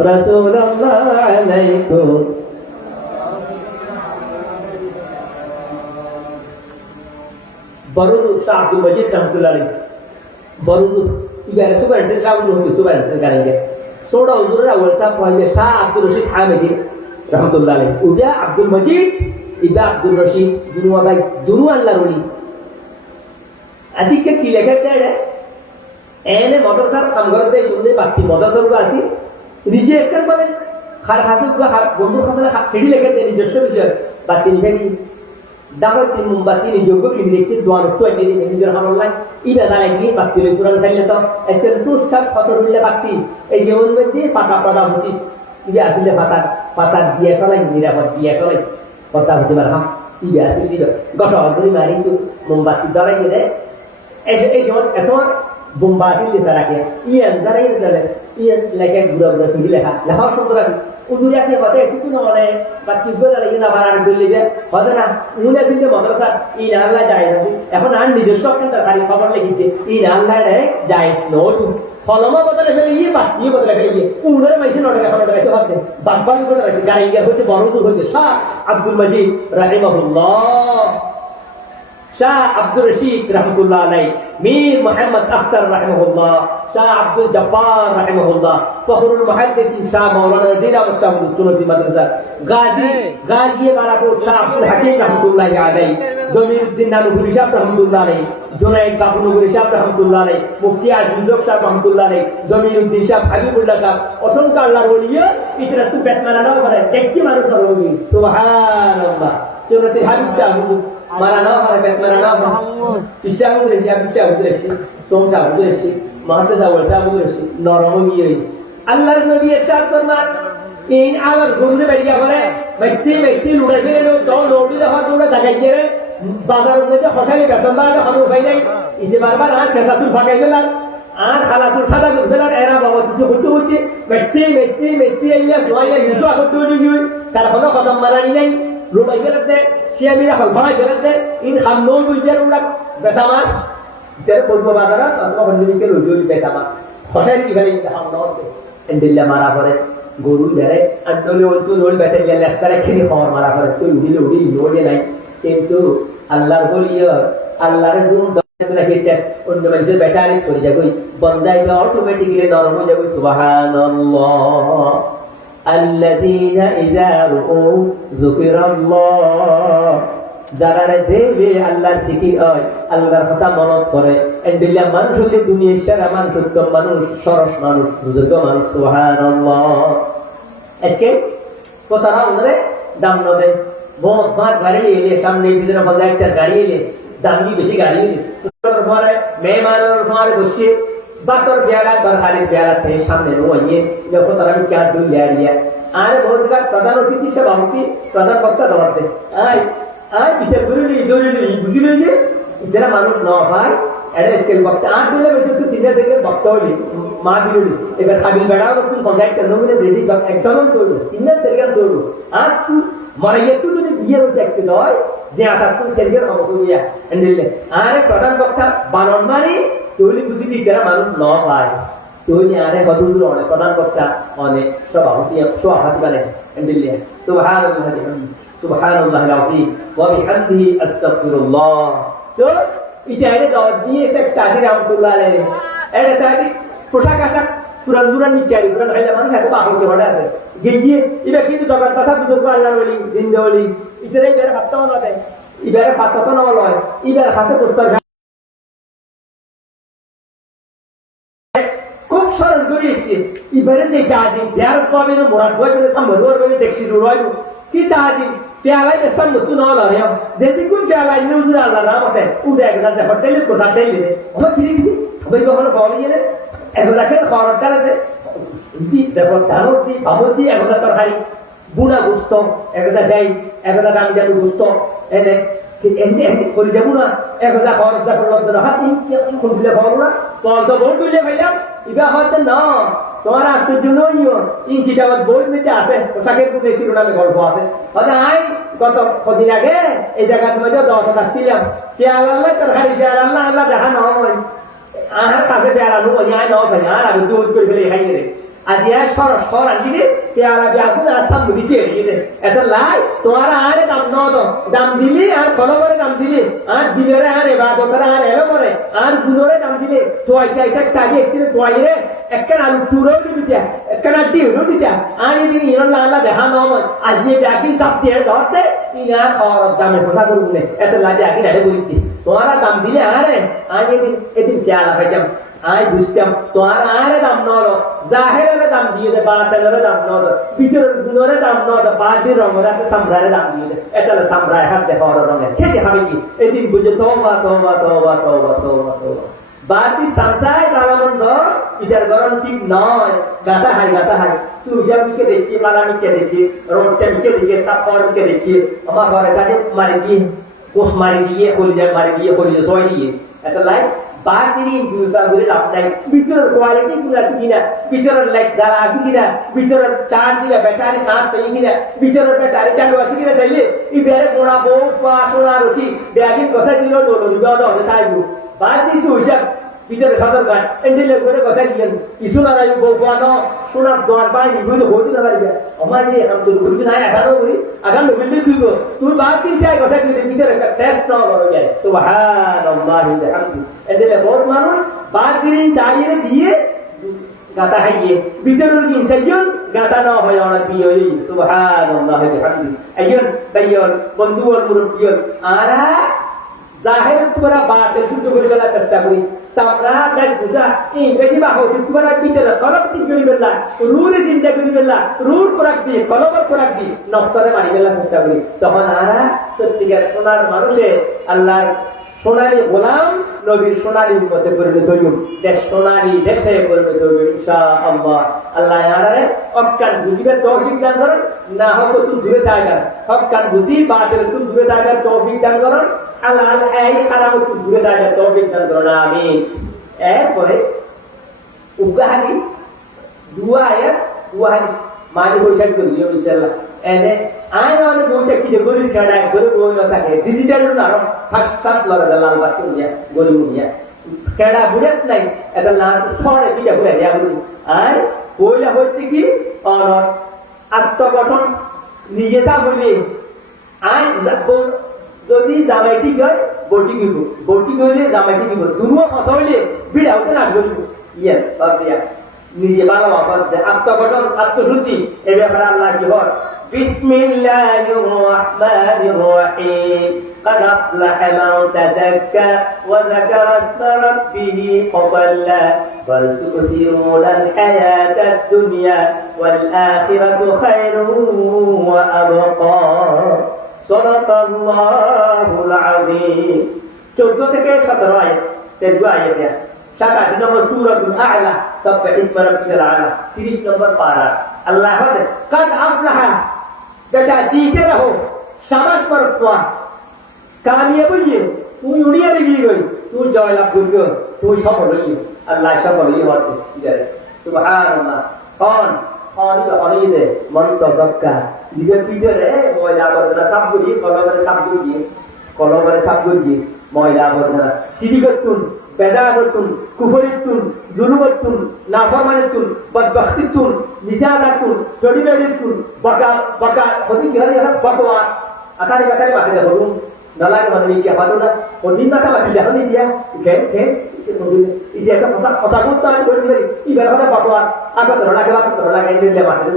রাসূলুল্লাহ আলাইকুম। বরুণ শাহ আব্দুল মজিদ রহমাতুল্লাহ আলাইহি বরুণ ইবারে সুবহানাল্লাহ রাউন্ড হতে সুবহানাল্লাহ গাড়িঙ্গে সোড়া হুজুররা ওলটা পয়লে শাহ আব্দুল রশিদ হামিদি রহমাতুল্লাহ আলাইহি উদা আব্দুল মজিদ ইদা আব্দুল রশিদ দুনুয়া ভাই দুনু আল্লাহর ওলি। আদিকে কি লেখা দেয় এনে মাদ্রাসার কাম করতে শুনতে বাকি মাদ্রাসার আছে নিজে একবার বলে খার হাতে খার বন্ধু খাতে ছেড়ি লেখা দেয় নিজস্ব বিষয় বাকি নিভেনি দাবার তিন মোমবাতি যোগ্য কিনে দেখতে দোয়ার তো এনে নিজের হামল নাই ইদা দাঁড়ায় গিয়ে বাকি কোরআন খাইলে তো একটা টুস্টাক কত রইলে বাকি এই জীবন মধ্যে পাতা পাতা হতি ইদা আসলে পাতা দিয়ে চলাই নিরাপদ দিয়ে চলাই কথা হতে পারে হ্যাঁ ইদা আসলে দিল গত ধরে মারি তো মোমবাতি দাঁড়াই গেলে এই সময় এত বোমবাতি লেখা রাখে ইয়ান দাঁড়াই গেলে ইয়ান লেখা ঘুরা ঘুরা শুনি লেখা লেখার সুন্দর রাখি উদুরিয়াকে হতে একটু না মানে বা কিভাবে দাঁড়িয়ে না বাড়ার দিল্লি যে হতে না উনি কিন্তু মাদ্রাসা এই আল্লাহ যায় না এখন আর নিজস্ব কিন্তু খালি খবর লিখেছে এই আল্লাহ যায় নোট ফলমা বদলে ফেলে বদলে ফেলে উনার মাইসে নটা এখন রাখতে হচ্ছে বাগবাগ করে রাখছে গাড়িঙ্গা হচ্ছে বড় দূর হচ্ছে শাহ আব্দুল মজিদ রাহিমাহুল্লাহ, শাহ আব্দুল রশিদ রহমতুল্লাহ আলাইহি, মীর মোহাম্মদ আখতার রাহিমাহুল্লাহ, শাহ আব্দুল জব্বার রাহিমাহুল্লাহ, ফখরুল মুহাদ্দিসিন শাহ মাওলানা নজির আহমদ শাহ সুন্নতি মাদ্রাসা, গাজী বারাপুর শাহ আব্দুল হাকিম রাহমাতুল্লাহ আলাইহি, জমিরউদ্দিন নানুপুরি শাহ রাহমাতুল্লাহ আলাইহি, জুনাইদ বাবুনগরী শাহ রাহমাতুল্লাহ আলাইহি, মুফতি আজিজুল শাহ রাহমাতুল্লাহ আলাইহি, জমিরউদ্দিন শাহ হাবিবুল্লাহ শাহ, অসংখ্য আল্লাহর ওলিয়া ইতরা তু বেতমানা নাও করে দেখি মানুষ হবে। সুবহানাল্লাহ। সুন্নতি হাবিব শাহ মারা নাও হয় বেতমানা নাও ইশাউ রেশি আবিচা উদ্রেশি তোমটা উদ্রেশি মাহতে যাওয়াটা উদ্রেশি নরম গিয়ে আল্লাহর নবী ইরশাদ ফরমান ইন আলার গুমরে বেরিয়া বলে ব্যক্তি লুড়ে ফেলে তো লোড়ি দেওয়া তোমরা দেখাই গেলে বাজারের মধ্যে হঠাৎ বেতন বাড়া হলো ভাই নাই এই যে বারবার আর খেসাতুল ফাঁকাই গেলাম আর খালাতুল খাদা গেলার এরা বাবা কিছু হতে হচ্ছে ব্যক্তি আইয়া সোয়াইয়া নিশো করতে হয়ে তার কোনো কদম মারানি নাই লুড়াই গেলে সিয়ামিরা হল ভাই গেলে ইন খামনো বুঝতে উড়া বেসামা যারা পূর্ব বাজারা অথবা বন্ধুকে লুজুরি বেসামা হঠাৎ কি গেলে হামলা হচ্ছে এন্ডিল্লা মারা করে গরু ধরে আন্দোলন ওলতু লোল বেতে গেলে একটা খেয়ে খবর মারা করে তুই উড়ি লোডে নাই কিন্তু আল্লাহর বলিও আল্লাহর গুণ রাখিতে অন্য মানুষের ব্যাটারি করে যাবো বন্দাই অটোমেটিক্যালি নরম হয়ে যাবো। সুবহানাল্লাহ। আল্লাযীনা ইযা রুউ যুকিরাল্লাহ, যারা দেখবে আল্লাহর জিকির হয় আল্লাহর কথা মনত করে এন্ডিল্লা মানুষ হলে দুনিয়ার সেরা মানুষ, উত্তম মানুষ, সরস মানুষ, বুজুর্গ মানুষ। সুবহানাল্লাহ। আজকে কোথাও ওদের দাম নদে বহুত মাছ গাড়ি এলে সামনে ভিতরে বললে একটা গাড়ি এলে দামি বেশি গাড়ি এলে পরে মেহমানের পরে বসে বাতর পেয়ারা তরকারি পেয়ারা থেকে সামনে রোয়ে যখন তারা চার দুই লিয়া আর ভোরকার প্রধান অতিথি সভাপতি প্রধান বক্তা ধরতে আয় বিচার করিলি বুঝিলি যে যারা মানুষ ন হয় এটা স্কেল বক্তা আর দিলে বেশি তুই তিনটা থেকে বক্তা হইলি মা দিলি এবার খাবিল বেড়াও তুই পঞ্চায়েত কেন্দ্র মিলে রেডি একদম করলো তিনটা থেকে করলো আর তুই মরে গিয়ে তুই যদি বিয়ের দেখতে নয় যে আঠাশ তুই সেরিয়ার অবকরিয়া দিলে আর প্রধান বক্তা বানন মানে তৈরি বুঝিলি যারা মানুষ ন হয় তৈরি আরে কত অনেক প্রধান বক্তা অনেক সভাপতি বানে এন্ডিলিয়া সুবহানাল্লাহি সুবহানাল্লাহিল আযীম ওয়া বিহামদিহি আস্তাগফিরুল্লাহ। তো ইতারে দাওয়াত দিয়ে শেখ সাদি রাহমাতুল্লাহ আলাইহি এটা সাদি পোশাক আশাক পুরান নিচারি পুরান হাইলা মানুষ এত বাহু কে হড়া আছে গিয়ে ইবা কিন্তু জগৎ কথা বুঝব আল্লাহর ওলি জিন্দা ওলি ইতারে ইবারে হাত না দেয় ইবারে হাত তো না লয় ইবারে হাতে পুস্তক খুব সরল করে এসছে ইবারে যে কাজিন জিয়ারত করবে না মুরাদ বই করে সম্বর করে দেখছি রয় কি তাজিন পেয়ালাই এসন নতুন হলো রে যেদি কোন পেয়ালাই নিউজ আল্লাহ নাম আছে উড়ে একদা যে হোটেলে কোথা দিলে আমরা কি কি বই কখনো বলি গেলে একদা করে খরচ আছে দি দেখো জানো দি বাবুদি একদা তরকারি বুনা গুস্ত একদা যাই একদা দাম জানু গুস্ত এনে এনে এনে করে যাবো না একদা খরচ দেখো লজ্জা হাতি কোন দিলে ভালো না তো বল দিলে ভাইয়া ইবা হতে না তোমার আশ্চর্য নইও ইন কিতাবত বই মেতে আছে পোশাকের কোন শিরোনামে গল্প আছে মানে আই গত কদিন আগে এই জায়গার মধ্যে 10 আসছিলাম পেয়ার আল্লাহ তরকারি পেয়ার আল্লাহ আল্লাহ দেখা না হয় আহার কাছে পেয়ার আলু ওই আয় নাও ভাই আর আমি দুধ করে ফেলে খাই রে আজ ইয়া সর আনগিরে পেয়ারা ব্যাকুন আসাম দিতে রে এত লাই তোমার আরে দাম ন দাম দিলি আর ফলো করে দাম দিলি আর দিলেরে আর ইবাদতরে আর এলো করে আর গুণরে দাম দিলে তো আইসা আইসা কাজে একদিন তো আইরে একখান আলু টুরো দিতে একখান ডিউরো দিতে আর এদিন ইরন আল্লাহ দেখা ন আজ যে ব্যাকিন চাপ দিয়ে ধরতে ইনা খাওয়ার দামে কথা করুনে এত লাজে আগে আরে বলিতে তোমার দাম দিলে আরে আর এদিন পেয়ারা খাইতাম আই বুঝতাম তোমার আরে দাম নলো জাহেরের দাম দিয়ে দে বাতেলের দাম নলো ভিতরের গুণের দাম নলো বাজির রঙের সামরারে দাম দিয়ে দে এটা সামরায় হাত দেখো রঙে খেতে হবে কি এদিন বুঝে তোবা বাতি সংসায় কালানন্দ ইজার গরম ঠিক নয় গাতা হাই সুজামিকে দেখি মালামিকে দেখি রোডটামিকে দেখি সাপড়কে দেখি আমার ঘরে কাছে মারি দিয়ে কোষ মারি দিয়ে হলিজা সয় দিয়ে এটা লাইক বাতিরি ইউজার করে আপনাই ভিতরের কোয়ালিটি গুলো আছে কিনা ভিতরের লাইক যারা আছে কিনা ভিতরের চার্জ দিলে ব্যাটারি চার্জ পেয়ে কিনা ভিতরের ব্যাটারি চালু আছে কিনা তাইলে এই বেরে মোড়া বউ পা সোনা রুটি ব্যাগিন কথা দিল দোলো দিল তাইবু বাতি সুজাব ভিতরে সদর গান এন্ডিলে করে কথা দিলেন ইসুনা রাইবু বউ পানো সোনার দর পাই ইগুলো হতে না পারবে আমার যে আমদুল বুঝি না আগানো করি আগানো বিল্লি দিব তুই বাতি চাই কথা দিলে ভিতরে একটা টেস্ট না করে যায় সুবহানাল্লাহি ওয়া বিহামদিহি এদিকে বহুত মানুষ বাতি চাইয়ে দিয়ে গাতা হাইয়ে ভিতরের কি সেজন গাতা না হয় অনেক বিয়ে সুবহানাল্লাহি ওয়া বিহামদিহি একজন তাইয়র বন্ধুর মুরব্বিয়র আরা জাহের তোরা বাতে শুদ্ধ করে ফেলা চেষ্টা করি সামরা দেশ বুঝা এই বেশি বা হচ্ছে তোরা ভিতরে কলব ঠিক করি ফেললা রুরে চিন্তা করি ফেললা রুর কোরাক দিয়ে কলবর কোরাক দিয়ে নষ্টরে মারি ফেলা চেষ্টা করি তখন আরা সত্যিকার সোনার মানুষে আল্লাহর সোনালী গোলাম নবীর সোনালী উম্মতে পরিণত হইব দেশ সোনালী দেশে পরিণত হইব ইনশাআল্লাহ আল্লাহ আরে অক্কান বুঝিবে তৌফিক দান করেন না হয়তো তুই দূরে থাকার অক্কান বুঝি বাতের তুই দূরে থাকার তৌফিক দান করেন আল্লাহ এই খারাপ তুই দূরে থাকার তৌফিক দান করেন আমিন এরপরে উগাহানি দুয়া আয়াত মাঝে বৈশাখ করি ইনশাআল্লাহ এনে আয় অনেক বইটা কি যে গরিব খেলা করে বই না থাকে ডিজিটাল না ফার্স্ট লড়া লাল বাচ্চা নিয়ে গরিব নিয়ে খেলা বুড়ে নাই এটা না ছড়ে পিঠা ঘুরে দেয়া বলি আর বইটা হচ্ছে কি আত্মগঠন নিজে তা বলি আয় যদি জামাই ঠিক হয় বটি হইলে জামাই ঠিক হইব দুনো কথা হইলে বিড়া হতে না বলব ইয়ে নিজে ভালো আত্মগঠন আত্মশুদ্ধি এ ব্যাপারে আল্লাহ কি হয় بسم الله الرحمن الرحيم قد أفلح من تزكى وذكر اسم ربه فصلى بل تؤثرون الحياة الدنيا والآخرة خير وأبقى صدق الله العظيم 14 থেকে 17 আয়াত তেজু আয়াত শাকা নম্বর সূরাতুল আ'লা সাব্বিহ ইসমা রাব্বিকাল আ'লা 30 নম্বর পারা আল্লাহ বলে قد أفلح बेटा जीते रहो शाबाश पर कामयाब हुई तू उड़िया रही गई तू जयलाभ कर तू सफल हुई अल्लाह सफल हुई होते सुभान अल्लाह कौन कौन दे मन तो गक्का दिवे पीछे रे मोइला बदना सब गुरी कलबरे सब गुरी मोइला बदना सिरिगतुन বেদাগতুন, কুফরিতুন, জুলুমতুন, নাফরমানিতুন, বদবখতিতুন, নিজাদাতুন, জড়িবেদিতুন, বকা হদি কি হদি বকওয়াস আকারে বাকারে বাকি দে বলুন নালাগে মানে কি আপাতত না ওদিন না বাকি দেখো নি দিয়া কে এই যে একটা কথা বলতে হয় বলি এই বেলা বকওয়াস আগত রলাগে এন্ডিলে বাকি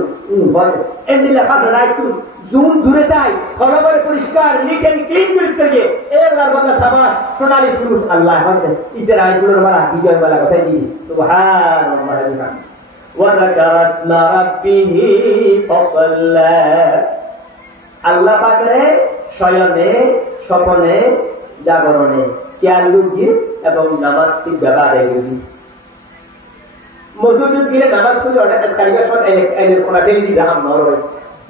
বল এন্ডিলে ফাসা রাইটু জুন দূরে যায় ভালো করে পরিষ্কার নিকেন ক্লিন করতে গিয়ে এর লারবাদা সাবাস সোনালী পুরুষ আল্লাহ হতে ইদের আইগুলোর মারা বিজয় বলা কথা দি সুবহানাল্লাহ ওয়া যাকারা ইসমা রাব্বিহি ফাসাল্লা আল্লাহ পাকের শয়নে স্বপনে জাগরণে খেয়াল লুকি এবং নামাজ ঠিক ব্যবহার এগুলি মসজিদ গিয়ে নামাজ পড়লে অনেক কারিগর সব এর কোনা টেনে দিয়ে রাম নরবে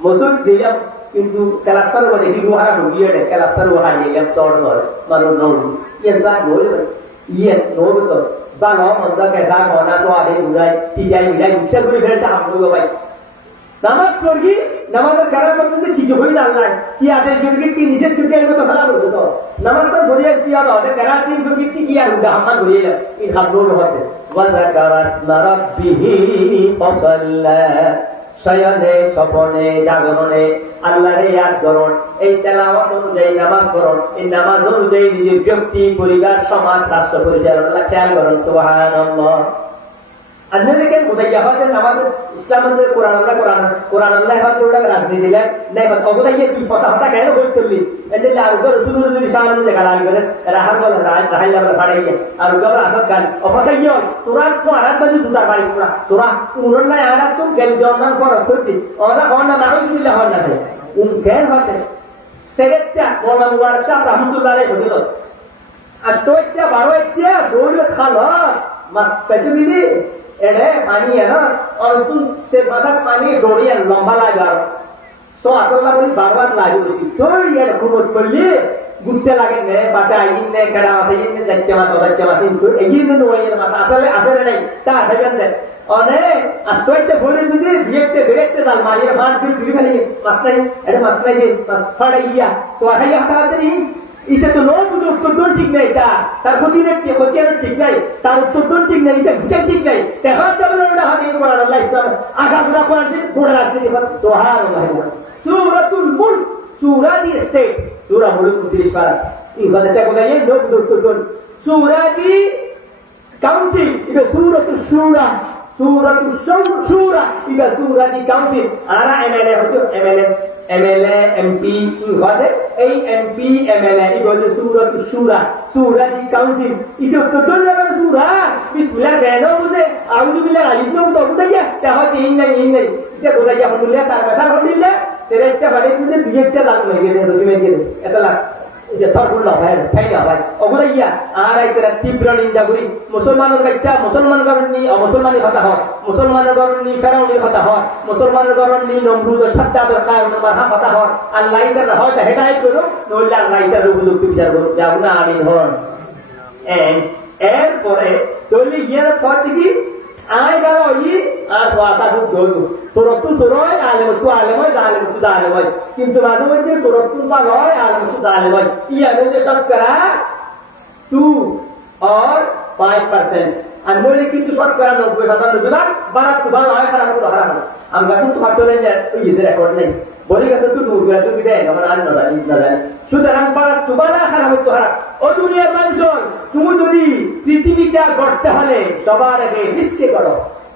মসজিদ দিলাম কিন্তু কেলাস্তার বলে হিন্দু হারা ঢুকিয়ে দেয় কেলাস্তার ও হারিয়ে গেলাম তোর নয় মানুষ নড়ু ইয়ে যা নড়বে ইয়ে নড়বে তো বা ন মন্দ কেসা মনা তো আগে ঘুরাই টিজাই মিলাই ইচ্ছা করে ফেলতে হামলো ভাই নামাজ পড়ি নামাজের কারণ করতে কিছু হই না আল্লাহ কি আদেশ করবি কি নিষেধ করবি এর মতো ভালো বলতো তো নামাজ তো ধরে আসি আর ওদের কেরাতি করবি কি আর উদা হামান ধরে যায় এই হাত ধরে হতে ওয়া যাকারা ইসমা রাব্বিহি ফাসাল্লা শয়নে স্বপনে জাগরণে আল্লাহরে ইয়াদ করুন এই তেলাওয়াত অনুযায়ী নামাজ পড়ুন এই নামাজ অনুযায়ী নিজের ব্যক্তি পরিবার সমাজ রাষ্ট্র পরিচালনা খেয়াল করুন সুবহানাল্লাহ আজকে কোথায় হচ্ছে আমাদের ইসলামের কোরআন আল্লাহ হচ্ছে রাজনীতি দিলেন নাই অবদায় তুই কথা হঠাৎ কেন বই করলি এদের আর শুধু যদি সামনে দেখা লাগবে রাহার বলে রাহাইলা বলে ফাড়াই আর আসত গান অপসাই তোরা তো আরাত বাজু দুটার বাড়ি তোরা উন্নয় আরাত তো জ্ঞান জন্মান পর সত্যি ওরা হন না নাও দিলে হন না জ্ঞান হচ্ছে সেরেটটা মোহাম্মদ মুবারক সাহেব রহমতুল্লাহ আলাইহি হলো আজ তো একটা 12 একটা দৌড় খালো মাস পেটে দিদি এড়ে পানি না और तू से बदक पानी डोरी लंबा लगा तो আসলে বলি বারবার লাগে তো ইয়ার খুব করলি গুছতে লাগে নে বাটা আইন নে করা আছে ইন যাচ্ছে মাছ কিন্তু এগিয়ে দিন ওইয়ের মাছ আসলে নাই তা থাকেন দে অনে আস্তে বলে দিদি direkte দাল মারিয়ে মান ফির ফেলি মাছ নাই যে ফাড়ে ইয়া তো আইয়া হাতে নি এটা তো লোক উত্তর ঠিক নাই তা তার ক্ষতির ঠিক নাই তার উত্তর ঠিক নাই এটা ভুটান ঠিক নাই দেখা যাবে না হাতে কোরআন আল্লাহ ইসলাম আগা পুরা কোরআন ঠিক কোরআন আছে সুবহানাল্লাহ সূরাতুল মুলক সূরা দি স্টেট সূরা মুলক 30 পারা এই কথাটা কোথায় লোক উত্তর সূরা দি কাউন্সিল এটা সূরাতুল শুরা সূরাতুল শুরা এটা সূরা দি কাউন্সিল আর এমএলএ হচ্ছে এমএলএ এমপি হচ্ছে এই এমপি এমএলএ এই হচ্ছে সূরাতুল শুরা সূরা দি কাউন্সিল এটা তো দলের সূরা বিসমিল্লাহ বেনো বুঝে আউযু বিল্লাহি আলিফ তো বুঝাইয়া তাহলে এই নাই এটা কোথায় আলহামদুলিল্লাহ তার কথা আলহামদুলিল্লাহ সেরেটা বাড়ি দিতে দুইটা লাখ লাগে রে রুমে গিয়ে এত লাখ যে তরফুল্লা ভাই ফাইনা ভাই ওগুলাইয়া আর একটা তীব্র নিন্দা করি মুসলমানের বাচ্চা মুসলমান গরনি অমুসলমানি কথা হয় মুসলমানের গরনি ফেরাউনি কথা হয় মুসলমানের গরনি নমরুদ সাদ্দাদের কারণে মাথা কথা হয় আর লাইটার হয় তা হেদায়েত করো নইলে আর লাইটার উপযুক্ত বিচার করো যাও না আমিন হন এরপরে চলি গিয়ে পর থেকে আয় গেল ওই আর ওয়াসা খুব ধরু তোরত্তু তোরয় আলেমতু আলেময় জালেমতু জালেময় কিন্তু মাঝে মধ্যে তোরত্তু বা নয় আলেমতু জালেময় ই আগে যে সব করা 2 और 5% আর নইলে কিন্তু শতকরা 90% ভাগ বারাত তুবার নয় খারাপ তো হারাম আমরা কিন্তু ফাটলে যায় ওই এদের রেকর্ড নেই বলি গেছে তুই দূর গেছে তুই দেখ আমার আর না জানি সুতরাং বারাত তুবার খারাপ তো হারাম ও দুনিয়ার মানুষ তুমি যদি পৃথিবীকে গড়তে হলে সবার আগে রিস্কে করো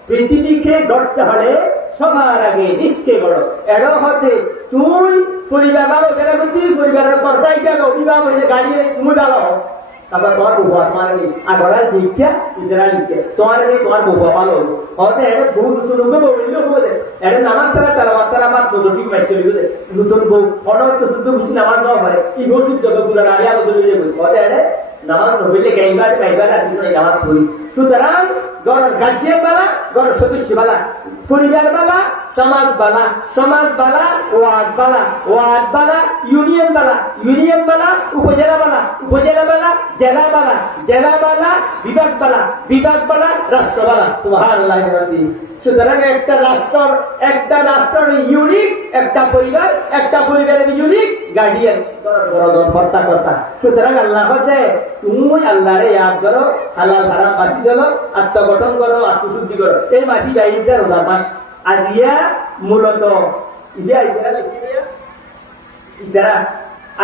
পৃথিবীকে গড়তে হলে সবার আগে রিস্কে করো এরও হতে তুই পরিবার ভালো কেন করছিস পরিবারের কর্তাই কেন অভিভাবক হয়ে গাড়ি তুমি ডালো তারপর তোমার বউ আসমানি আর ঘরের দিকটা ইসরায়েলকে তোমার বউ ভালো হতে এটা বহু নতুন বউ বলে এটা নামাজ ছাড়া তেলাওয়াত ছাড়া আমার ঠিক ম্যাচ চলে গেছে নতুন বউ অনেক তো শুদ্ধ বুঝি নামাজ দেওয়া হয় এই বউ শুদ্ধ গুলা আলিয়া বদলে যাবে হতে এটা নামাজ হইলে গাইবার আসি নামাজ পড়ি সুতরাং গড়ের গার্জিয়ান বালা গড়ের সদস্য বালা পরিবার বালা সমাজ বালা ওয়ার্ড বালা ইউনিয়ন বালা উপজেলা বালা জেলা বালা বিভাগ বালা রাষ্ট্র বালা সুবহানাল্লাহ সুতরাং একটা রাষ্ট্রের ইউনিক, একটা পরিবারের ইউনিক গার্ডিয়ান কর্তা। সুতরাং আল্লাহ বলে তুমি আল্লাহরে ইয়াদ করো, হালাল হারাম মাসি চলো, আত্মগঠন করো, আত্মশুদ্ধি করো। এই মাসি গাইডটা রোজার মাস। আজিয়া মূলত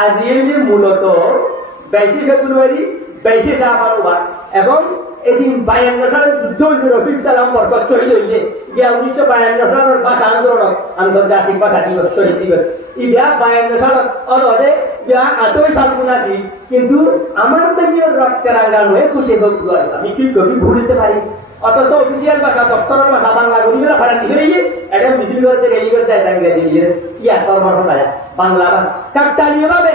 আজিয়ে মূলত 22 ফেব্রুয়ারি 22 শাহবান এবং এদিন 52 সালের যুদ্ধ হইল। রফিক সালাম বরকত শহীদ হইলে গিয়া 1952 সালের ভাষা আন্দোলন, আন্তর্জাতিক ভাষা দিবস, শহীদ দিবস। ইয়া 52 সালত অদরে যা 8 সাল গুণাছি, কিন্তু আমার দেশের রক্তের আঙ্গাল হয়ে খুশি ফেব্রুয়ারি আমি কি কবি ভুলতে পারি। অথচ অফিসিয়াল ভাষা, দপ্তরের ভাষা বাংলা গরিবেরা ভাড়া নিয়ে গিয়ে এটা মিছিল করতে রেলি করতে দিয়ে ইয়া কর্মঠ বাংলা কাকতালীয় ভাবে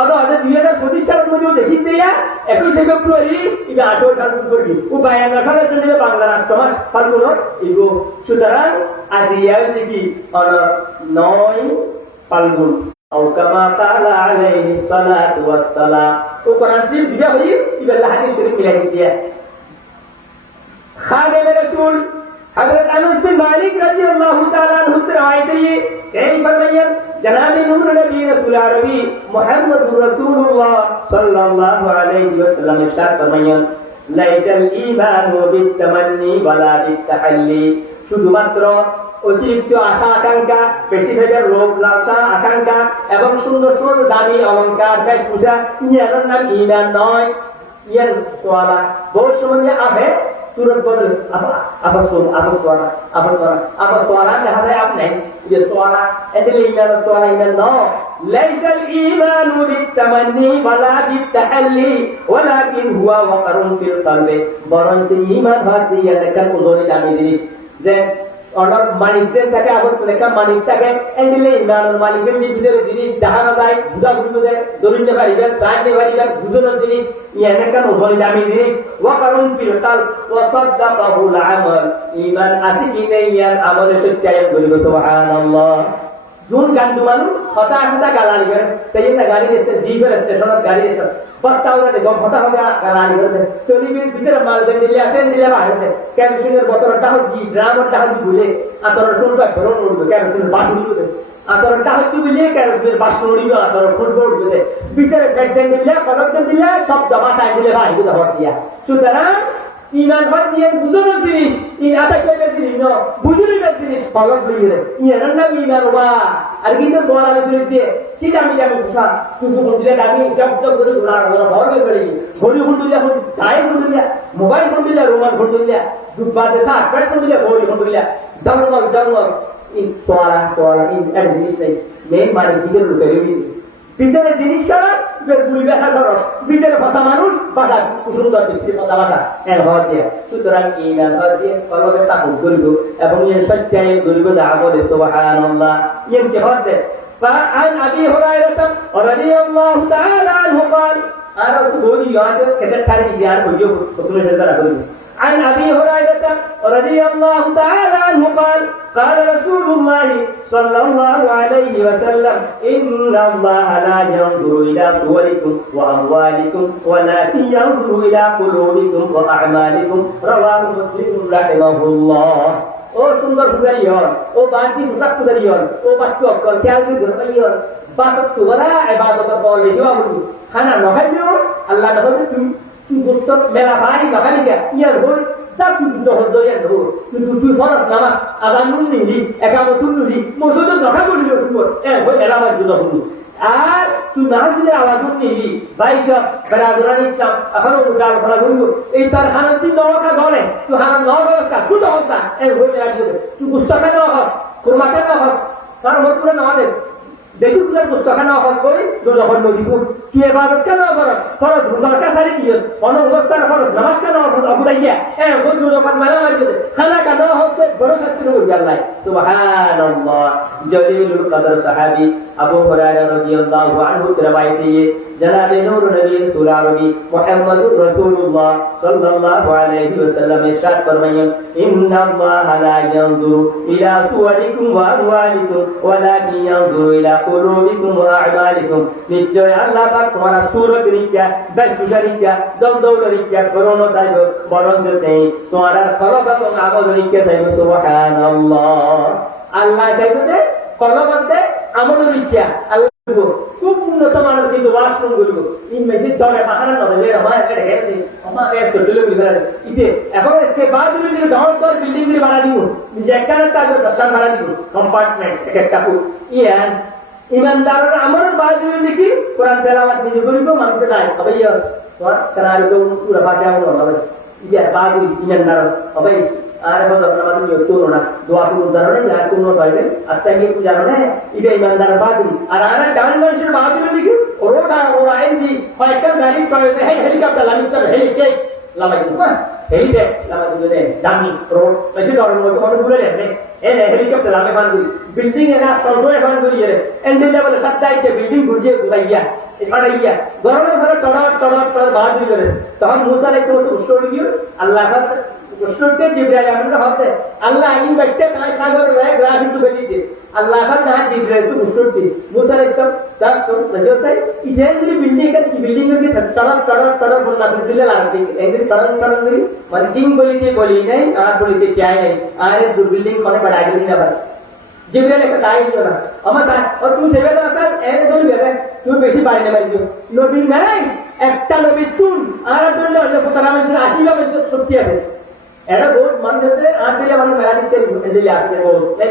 অত 2025 সালের মধ্যেও দেখি দেয়া 21 ফেব্রুয়ারি এটা 8 সাল করবি ও 52 সালের জন্য বাংলা রাষ্ট্র মাস ফাল্গুন এগো। সুতরাং আজি কি 9 ফাল্গুন ও কামা তাআলা আলাইহি সালাতু ওয়াস সালাম ও কোরআন শরীফ দিয়া হই ইবাল্লাহ হাদিস শরীফ মিলাই দিয়া। খাদেম রাসূল হযরত আনাস বিন মালিক রাদিয়াল্লাহু তাআলা আনহু রওয়ায়াত है এই ফরমায়েন জনাব নূর নবী রাসূল আরবি মুহাম্মদুর রাসূলুল্লাহ সাল্লাল্লাহু আলাইহি ওয়াসাল্লাম ইরশাদ ফরমায়েন লাইসাল ঈমানু বিতামান্নি ওয়ালা বিতাহাল্লি, শুধুমাত্র অতিরিক্ত আশা আকাঙ্ক্ষা, বেশি ভেবে লোভ লালসা আকাঙ্ক্ষা এবং সুন্দর সুন্দর দামি অলংকার বেশভূষা ইয়ার নাম ঈমান নয়। ইয়ার সোয়ালা বহুত সময় আবে तुरंत बोल apa suara dah ada apa ni dia suara itu iman no laisa al-iman bitamanni wala bitahalli walakin huwa waqarun fil qalbi baron iman hati yang dekat uzuri dami diri je order manikden থাকে আবার লেখা মানিক থাকে এন্ডিলে ইমান মানিকের ভিতরে জিনিস দাহানা যায় বুঝা বুঝে দরিদ্র পারিবেন সাইনে পারিবেন বুঝানোর জিনিস ইয়ানে কেন বলে আমি জিনিস ওয়া কারণ ফিল কাল ওয়া সাদাকাহু আল-আমাল ইমান আছে কি নেই ইয়ার আমলে সত্যায়ন করিবে সুবহানাল্লাহ। জুন গান্ধু মানুষ হতা হতা গালালি করে তাই না গাড়ি এসে জিবের স্টেশনত গাড়ি এসে পত্তাওরে গম হতা হবে গালালি করে চলিবির ভিতরে মাল দিলে আসেন দিলে বাইরে ক্যারোসিনের বোতলটা হচ্ছে ড্রামটা হচ্ছে বুঝে আতর টুলবা ফেরন উঠবে ক্যারোসিনের বাসন উঠবে আতরটা হচ্ছে বুঝে ক্যারোসিনের বাসন উঠবে আতর ফুটবল উঠবে ভিতরে প্যাকেট দিলে কলক দিলে সব জমা চাই দিলে ভাই বুঝা হতিয়া। সুতরাং ইমান হচ্ছে বুঝানোর জিনিস, এই আটা কইবে জিনিস ন বুঝুনির জিনিস ফলক বুঝিরে ইয়ার নাম ইমান ওয়া আর কিন্তু বলা হইছে যে কি আমি বুঝা তুমি বুঝলে আমি জব করে ঘোরা ভরবে করে ঘড়ি হুন্ডুলিয়া টাই হুন্ডুলিয়া মোবাইল হুন্ডুলিয়া রোমান হুন্ডুলিয়া দুবাতে সাত পেট হুন্ডুলিয়া ঘড়ি হুন্ডুলিয়া জঙ্গল এই তোয়ালা এই জিনিস নেই মেন মানে দিকে লুকে ভিতরে জিনিস ছাড়া গুলি দেখা সরস ভিতরে কথা মানুষ বাসা সুন্দর দৃষ্টি কথা বাসা এর হওয়া দিয়ে। সুতরাং ইমান হওয়া দিয়ে কলবে তাকুল করিব এবং এর সত্যায়ন করিব আমলে সুবহানাল্লাহ। এমকে হওয়া দিয়ে فعن أبي هريرة رضي الله تعالى عنه قال أنا أقول يوم كذا تاريخ يان بيجو بكرة جزارة بيجو عن أبي هريرة رضي الله تعالى عنه قال قال رسول الله صلى الله عليه وسلم إن الله لا ينظر إلى صوركم وأموالكم ولكن ينظر إلى قلوبكم وأعمالكم رواه مسلم رحمه الله। ও সুন্দর সুদারিয়ন ও বান্তি পোশাক সুদারিয়ন ও বাচ্চু অক্কল খেয়াল করে ধরবাইয়ন বাসত তোরা ইবাদত করে দিও বলু খানা নখাইও আল্লাহ নখাইও তুই গোস্ত মেলা ভাই নখালি কে ইয়ার হল সব কিছু দহর দয়ার ধর কিন্তু তুই ফরজ নামাজ আযান নুনি একামতুন নুনি মসজিদ নখা করিও সুন্দর এ হল এলামার জন্য হল আর তুই নামাজের আওয়াজ নিবি ভাইস বেরাদরান ইসলাম এখনো উদার করা করিব এই তার হানতি নওকা ধরে তুই হানান নওয়া ব্যবস্থা তুই নওকা এই হল তুই গুস্তাখা নেওয়া হস কুরমাখা নেওয়া হস তার মধ্যে নেওয়া দে দেশি তুলার গুস্তাখা নেওয়া হস করি যখন নদীব তুই এবাদত কেন কর ফরজ রোজাটা সারি দিয়স অনবস্থার ফরজ নামাজ কেন অবদাইয়া এ হল যখন মেলা মাইছে খানা কেন হচ্ছে বড় শাস্তি করবি আল্লাহ সুবহানাল্লাহ। জলিলুল কদর সাহাবী আবু হুরায়রা রাদিয়াল্লাহু আনহু রওয়ায়াতে জনাব নূর নবী রাসূল আরবি মুহাম্মদুর রাসূলুল্লাহ সাল্লাল্লাহু আলাইহি ওয়াসাল্লাম ইরশাদ ফরমায়েন ইন্নাল্লাহা লা ইয়ানজুরু ইলা সুওয়ারিকুম ওয়া আমওয়ালিকুম ওয়ালাকিন ইয়ানজুরু ইলা কুলুবিকুম ওয়া আমালিকুম নিশ্চয় আল্লাহ পাক তোমার সূরত রিক্কা বেশভূষা রিক্কা দৌলত রিক্কা করোনা চাইব বরং নেই তোমার কলব এবং আমল রিক্কা চাইব সুবহানাল্লাহ আল্লাহ চাইবে কলবতে আমল রিক্কা আল্লাহ খুব উন্নত মানের কিন্তু ওয়াশরুম গুলো এই মেসেজ ধরে পাখানা নদে আমার একটা হেলদি আমার একটা দিল বিভাগ ইতে এখন इसके बाद भी जो डाउन पर बिल्डिंग भी बना दी যে একটা একটা দশটা বানা দি কম্পার্টমেন্ট এক একটা ইয়ান ईमानदारों আমলের বাদ দিয়ে দেখি কোরআন তেলাওয়াত নিজে করিব মানুষ নাই তবে তোর কানার তো পুরো বাজা হলো ইয়া বাদ ईमानदार তবে আর বড় নামাজ নিয়ে তো না দোয়া করুন জানেন আর কোন পাইলে আজকে কি পূজা মানে ইবে ईमानदार বাদ আর আর ডাউন মানুষের বাদ দিয়ে দেখি ওরা ওরা এন্ডি ফাইটার গাড়ি করে হেলিকপ্টার লামিটার হেলিকে লামাই না হেলিতে লামাই দিলে দামি রোড বেশি ধরনের মতো কোনো ভুলে নেই এনে হেলিকপ্টার লামে বান্ধি বিল্ডিং এর রাস্তা ধরে বান্ধি এর এন্ডি লেভেল সত্তাইতে বিল্ডিং গুজে গুলাইয়া এখানে ইয়া গরমের ঘরে টড়ট বাদ দিয়ে তখন মুসা আলাইহিস সালাম উষ্টরি দিয়ে আল্লাহ উষ্টরতে জিবরাইল আমরা হবে আল্লাহ আইন বাইতে কাই সাগর রায় গ্রাফিক তো বেরিয়ে আল্লাহ খান না জিবরাইল তো উষ্টরতে মুসা আলাইহিস সালাম তার তো রাজতে ইজেন্দ্রি বিল্ডিং এর কি বিল্ডিং এর টড়ট বললা দিলে লাগবে এই টড়ট করি মানে ডিং বলি নাই আর বলিতে চাই নাই আর দু বিল্ডিং করে বড়াই দিই না জিবরাইল একটা তাই দিও না আমার আর তুমি সেবে না স্যার এনে বলবি তুমি বেশি পারি না মারি নবী নাই একটা নবী তুন আর বললে অন্য কথা মানুষের 80 নবী সত্যি আছে এটা বহুত মানুষের আঁচলে মানুষ মেলা দিতে এন্ডেলে আসছে বহুত তাই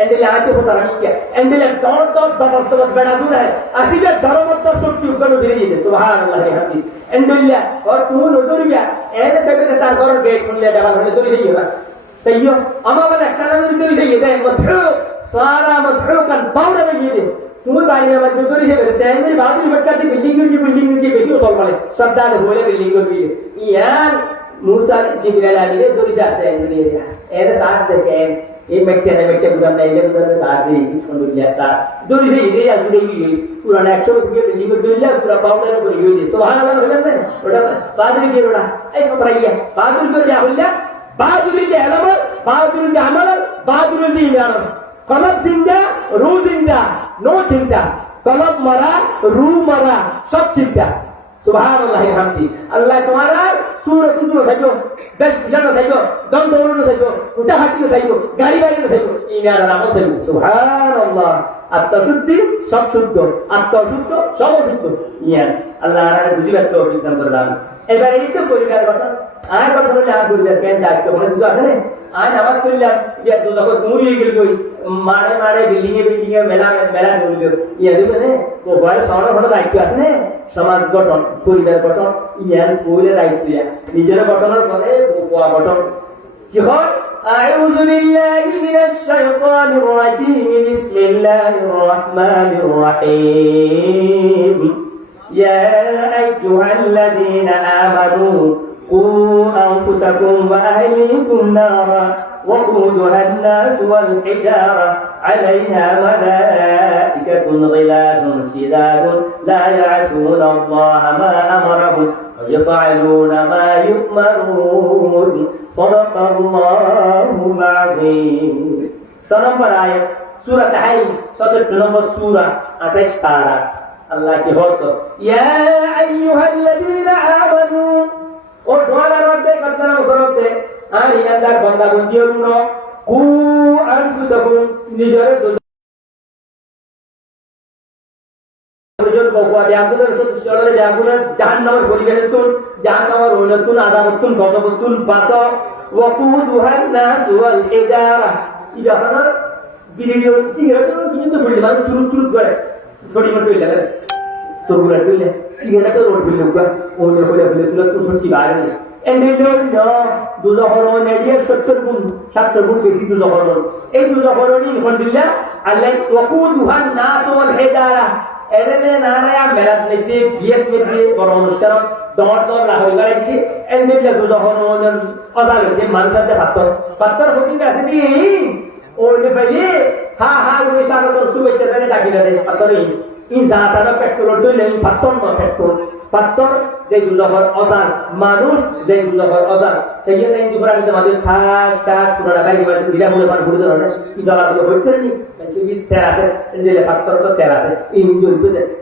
এন্ডেলে আঁচে কথা রাখি কে এন্ডেলে দর বেড়া দূর है 80 টা ধর্মত্ব সত্যি উপর বেরিয়ে দিতে সুবহানাল্লাহ হামদি এন্ডেলে আর তুমি নদরিয়া এনে থেকে তার ঘর গেট খুললে যাওয়া হলে দরি যাই না সইও আমাদের একটা নদরি দরি যাই দেয় মসহু সারা মসহু কান পাউডার বেরিয়ে দে তুমি বাইরে আমার দরি যাবে তেমনি বাদুরি বটকাতে বিল্ডিং কি বেশি উতল বলে শব্দ আর বলে বিল্ডিং করবি ইয়ার मूसा जिब्राइल आने दो जाते हैं दुनिया ऐसे साथ देखे ये मेट्टे बुझान नहीं ले बुझान साथ भी छोड़ दिया साथ दो से इधर या जुड़े हुए पुराना 100 रुपये बिल्डिंग को दिया पूरा पाउडर को यूज है सुभान अल्लाह बोलते हैं बड़ा बादरी के बड़ा ऐसा कराइए बादरी को क्या बोलिया बादरी के अलम बादरी के अमल बादरी के ईमान कलब जिंदा रूह जिंदा नो चिंता कलब मरा रूह मरा सब चिंता सुबहानअल्लाह हामदी अल्लाह तुम्हारा सूरत तुझो थाइयो दस भूषण थाइयो दम दौड़ थाइयो उठा हाटी थाइयो गाड़ी थाइयो ईमान नाम थाइयो सुबहानअल्लाह आत्मशुद्धि सब शुद्ध आत्मशुद्ध सब शुद्ध ইয়ান আল্লাহ আর বুঝিবার তো বিধান করলাম এবার এই তো পরিকার কথা আর কথা বলে আর পরিকার কেন দায়িত্ব বলে দুটো আছে না আজ নামাজ পড়লাম ইয়া তো যখন তুমি গেল কই মারে বিল্ডিং এ মেলা চলল ইয়া দিবে ও বয়স সবার বড় দায়িত্ব আছে না সমাজ গঠন পরিবার গঠন ইয়ার পুরো দায়িত্ব নিজের গঠনের পরে গোয়া গঠন কি হয় أعوذ بالله من الشيطان الرجيم بسم الله الرحمن الرحيم يا أيها الذين آمنوا قوا أنفسكم وأهليكم نارا وقودها الناس والحجارة عليها ملائكة غلاظ شداد لا يعصون الله ما أمرهم ويفعلون ما يؤمرون صدق الله العظيم नंबर आयत सूरत हाई 17 नंबर सूरा 28 पारा अल्लाह की हौसला या अय्युहल्लज़ीना आमनू और द्वारा रब्बे करना मुसरते আর ইমানদার বান্দা বন্দিওগুলো কু আনফুসাকুম নিজের জাহান্নামের পরিবেশতুন জাহান্নামের ওইলতুন আযাবতুন গজবতুন বাসা ওয়াকুদুহান নাস ওয়াল ইজারা ইজাহানার বিরিও সিগারেট কিন্তু ফুল মানে তুরুত করে ছড়ি মত হইলা তোগুলা কইলে সিগারেট তো রোড হইল গা ওইলে হইলা তুলা তো সত্যি বাইরে এন্ডেলো দুজহর নেডিয়ার 70 গুণ 70 গুণ বেশি দুজহর এই দুজহরই আলহামদুলিল্লাহ আল্লাহ ওয়াকুদুহান নাস ওয়াল হিজারা এনে নারায়া মেলাত নেতে বিয়েত নেতে বড় অনুষ্ঠান দর রাহুল গাড়ি কি এন্ডেলো দুজহর অদালতে মানসাতে পাত্তর হতে আছে দি ওইলে পাইলে হা ওই স্বাগত শুভেচ্ছা জানে ডাকি দেয় পাত্তরই ই জাতার পেট্রোল দইলে পাত্তর না পেট্রোল পাত্তর যে দুজকর অজান, মানুষ যে দুজকর অজান। সেই জন্য এই দুপুর আগে আমাদের ঠাস ঠাস পুরোটা ব্যাগি মানে দিলা বলে পান ঘুরে ধরনের কি জ্বালাগুলো হইতে নি তেল আছে, পাত্তর তো তেল আছে,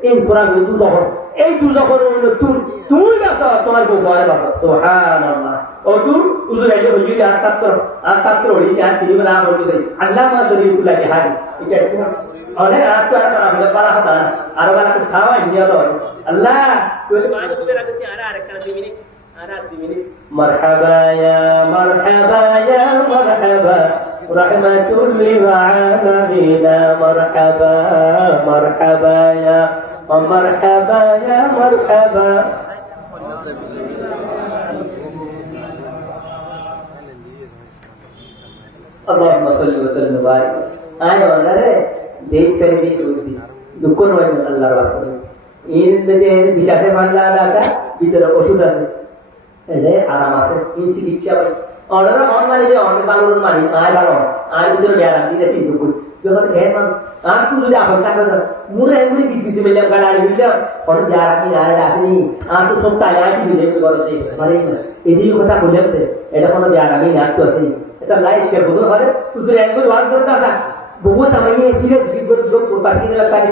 এই পুরা দুজকর, এই দুজকর তুই বাস তোমার বউ বয় বাস। সুবহানাল্লাহ। ও তুই উজুর আগে হইলি আর ছাত্র হইলি আর সিনেমা না হইলি আল্লাহ মা শরীয়তুল্লাহ কে হাজি এটা অনেক আর তো আমাদের পারা হতা আর বালা সাওয়া নিয়া দাও আল্লাহ তুই মানুষের আগে আর একটা 2 মিনিট আর 2 মিনিট। মারহাবা ইয়া মারহাবা ইয়া মারহাবা রাহমাতুল লিল আলামিন মারহাবা মারহাবা ইয়া মারহাবা ইয়া মারহাবা। اللهم صل وسلم وبارك আয় ওনারে দেখ করে দিই দুঃখ নয় আল্লাহর রাস্তায় এই যে বিশ্বাসে মানলা আলাদা ভিতরে ওষুধ আছে এলে আরাম আছে এই চিকিৎসা ভাই অর্ডার অনলাইনে যে অনেক ভালো মানি আয় ভালো আয় ভিতরে গ্যারান্টি দিয়েছি দুঃখ যখন ঘের মান আর তুই যদি আপন টাকা মুরে এগুলি কিছু কিছু মিলে গাড়ি মিলে অন্য গ্যারান্টি আর আসেনি আর তো সব তাই আয় কি বুঝে বলো যে মানে এই কথা বলেছে এটা কোনো গ্যারান্টি না তো আছে এটা লাইফ কে বুঝো হবে তুই একবার ওয়াজ করতা था बहुत समय इसलिए जो पार्टी के लगता है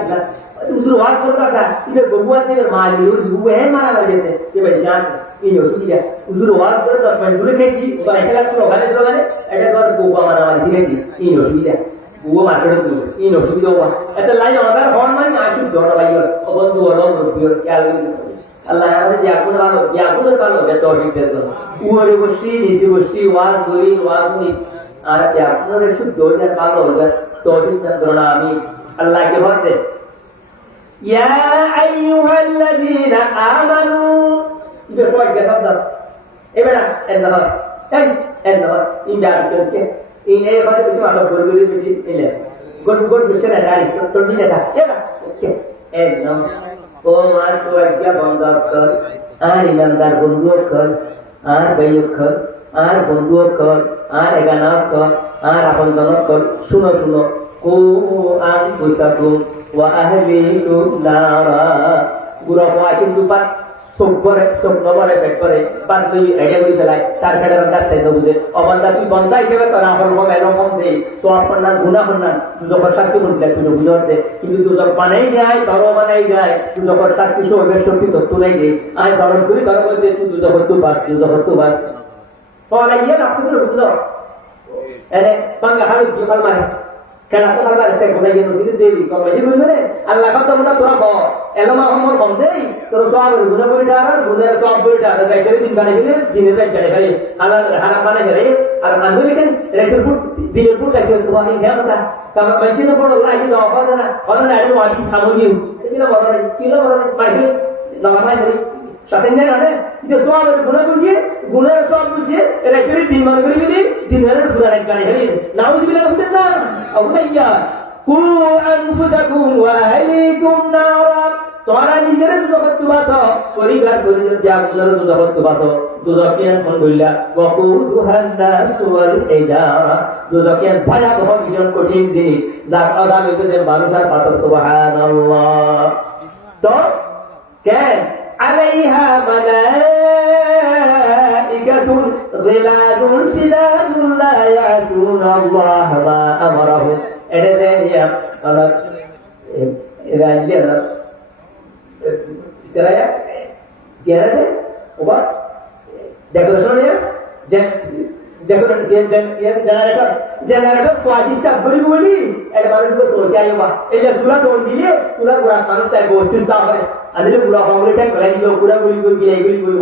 उधर वाद करता था इधर बबुआ से मार लियो वो है मारा कर देते ये भाई जान ये हो ठीक है उधर वाद कर 10 मिनट दूर के जी तो ऐसा लगता है वाले ऐसा कर बबुआ मारा वाली ठीक है जी ये हो ठीक है वो मार्केट में ये हो ठीक होगा ऐसा लाई अगर हॉर्न मारी आशु जोड़ा भाई और बंधु और लोग क्या अल्लाह याकुन वालो के तौफीक दे दो वो रे गोश्ती वाज दूरी वाज नहीं আর আপনাদের শুদ্ধ হয়ে ভালো হবে তৌফিক দান করুন আমিন। আল্লাহকে বলতে ইয়া আইয়ুহাল্লাযীনা আমানু ইবে কয় কথা দাও এবারে এন্দাহ এন্দাহ ইনজারকে এই কথা বেশি ভালো বলবি বেশি এলে গোল বেশি না রাই তো দিলে না এবা ওকে একদম ও মার তো একটা বন্ধ কর আর ইমানদার বন্ধু কর আর ভাইও কর আর বন্ধু কর আর এগানা কর আর আপন জনক কর শুনো শুনো কো আন পুসাকুম ওয়া আহলিকুম নারা পুরো ওয়াকিন দুপাত সবরে সবরে পেট করে বাদ দুই এডে দুই চালাই তার ফেডার ডাক্তার তো বুঝে অবন্দা তুই বন্ধা হিসেবে তোরা হরব মেলো মন দে তো আপন গুনাহ না তুই যখন শাস্তি বলতে তুই বুঝতে কিন্তু তুই যখন বানাই যায় তর বানাই যায় তুই যখন শাস্তি সবের শক্তি তো তুই দে আয় তরণ করি তর বলতে তুই যখন তুই বাস Orang dia nak pun terus dah. Ada bangga harus jual mana? Kalau tu bangga saya kena jadi nulis dewi. Kalau jadi nulis mana? Allah kata mana tu apa? Elama hamor bandai. Terus soal guna berita. Tapi jadi tinggal ni jenis jadi. Allah harap mana jadi? Allah mandu ni kan rekod pun lagi tu orang ni apa? Kalau macam tu pun Allah itu apa mana? Orang ada wajib kamu ni. Kita orang macam nama jadi. সাথেনে না যে সওয়াল গুনাহ বুঝিয়ে গুনাহ সওয়াল বুঝিয়ে এরা করে দিন মান করে দিই দিনের গুনাহ গানে হেরি নাউযুবিল্লাহ হুম না আউলাইয়া কু আনফুসাকুম ওয়া আহলিকুম নারা তোমরা নিজের জগৎ বাসো পরিবার পরিজন জাগুলোর জগৎ বাসো দুজকিয়ান কোন বললা ওয়াকুদুহান নাস ওয়াল হিজারা দুজকিয়ান ভয়াবহ ভীষণ কঠিন জিনিস যার আদালতে মানুষের পাথর সুবহানাল্লাহ তো কেন عليها ملائكة غلاظ شداد لا يعصون الله ما أمرهم إذا जनरेटर स्वादिष्ट बड़ी बोली ऐसे मालूम को सोच क्या ये बात ऐसे सुला तोड़ दिए सुला पूरा मालूम तय को चिंता है अनिल पूरा कांग्रेस टैंक कराई जो पूरा गुली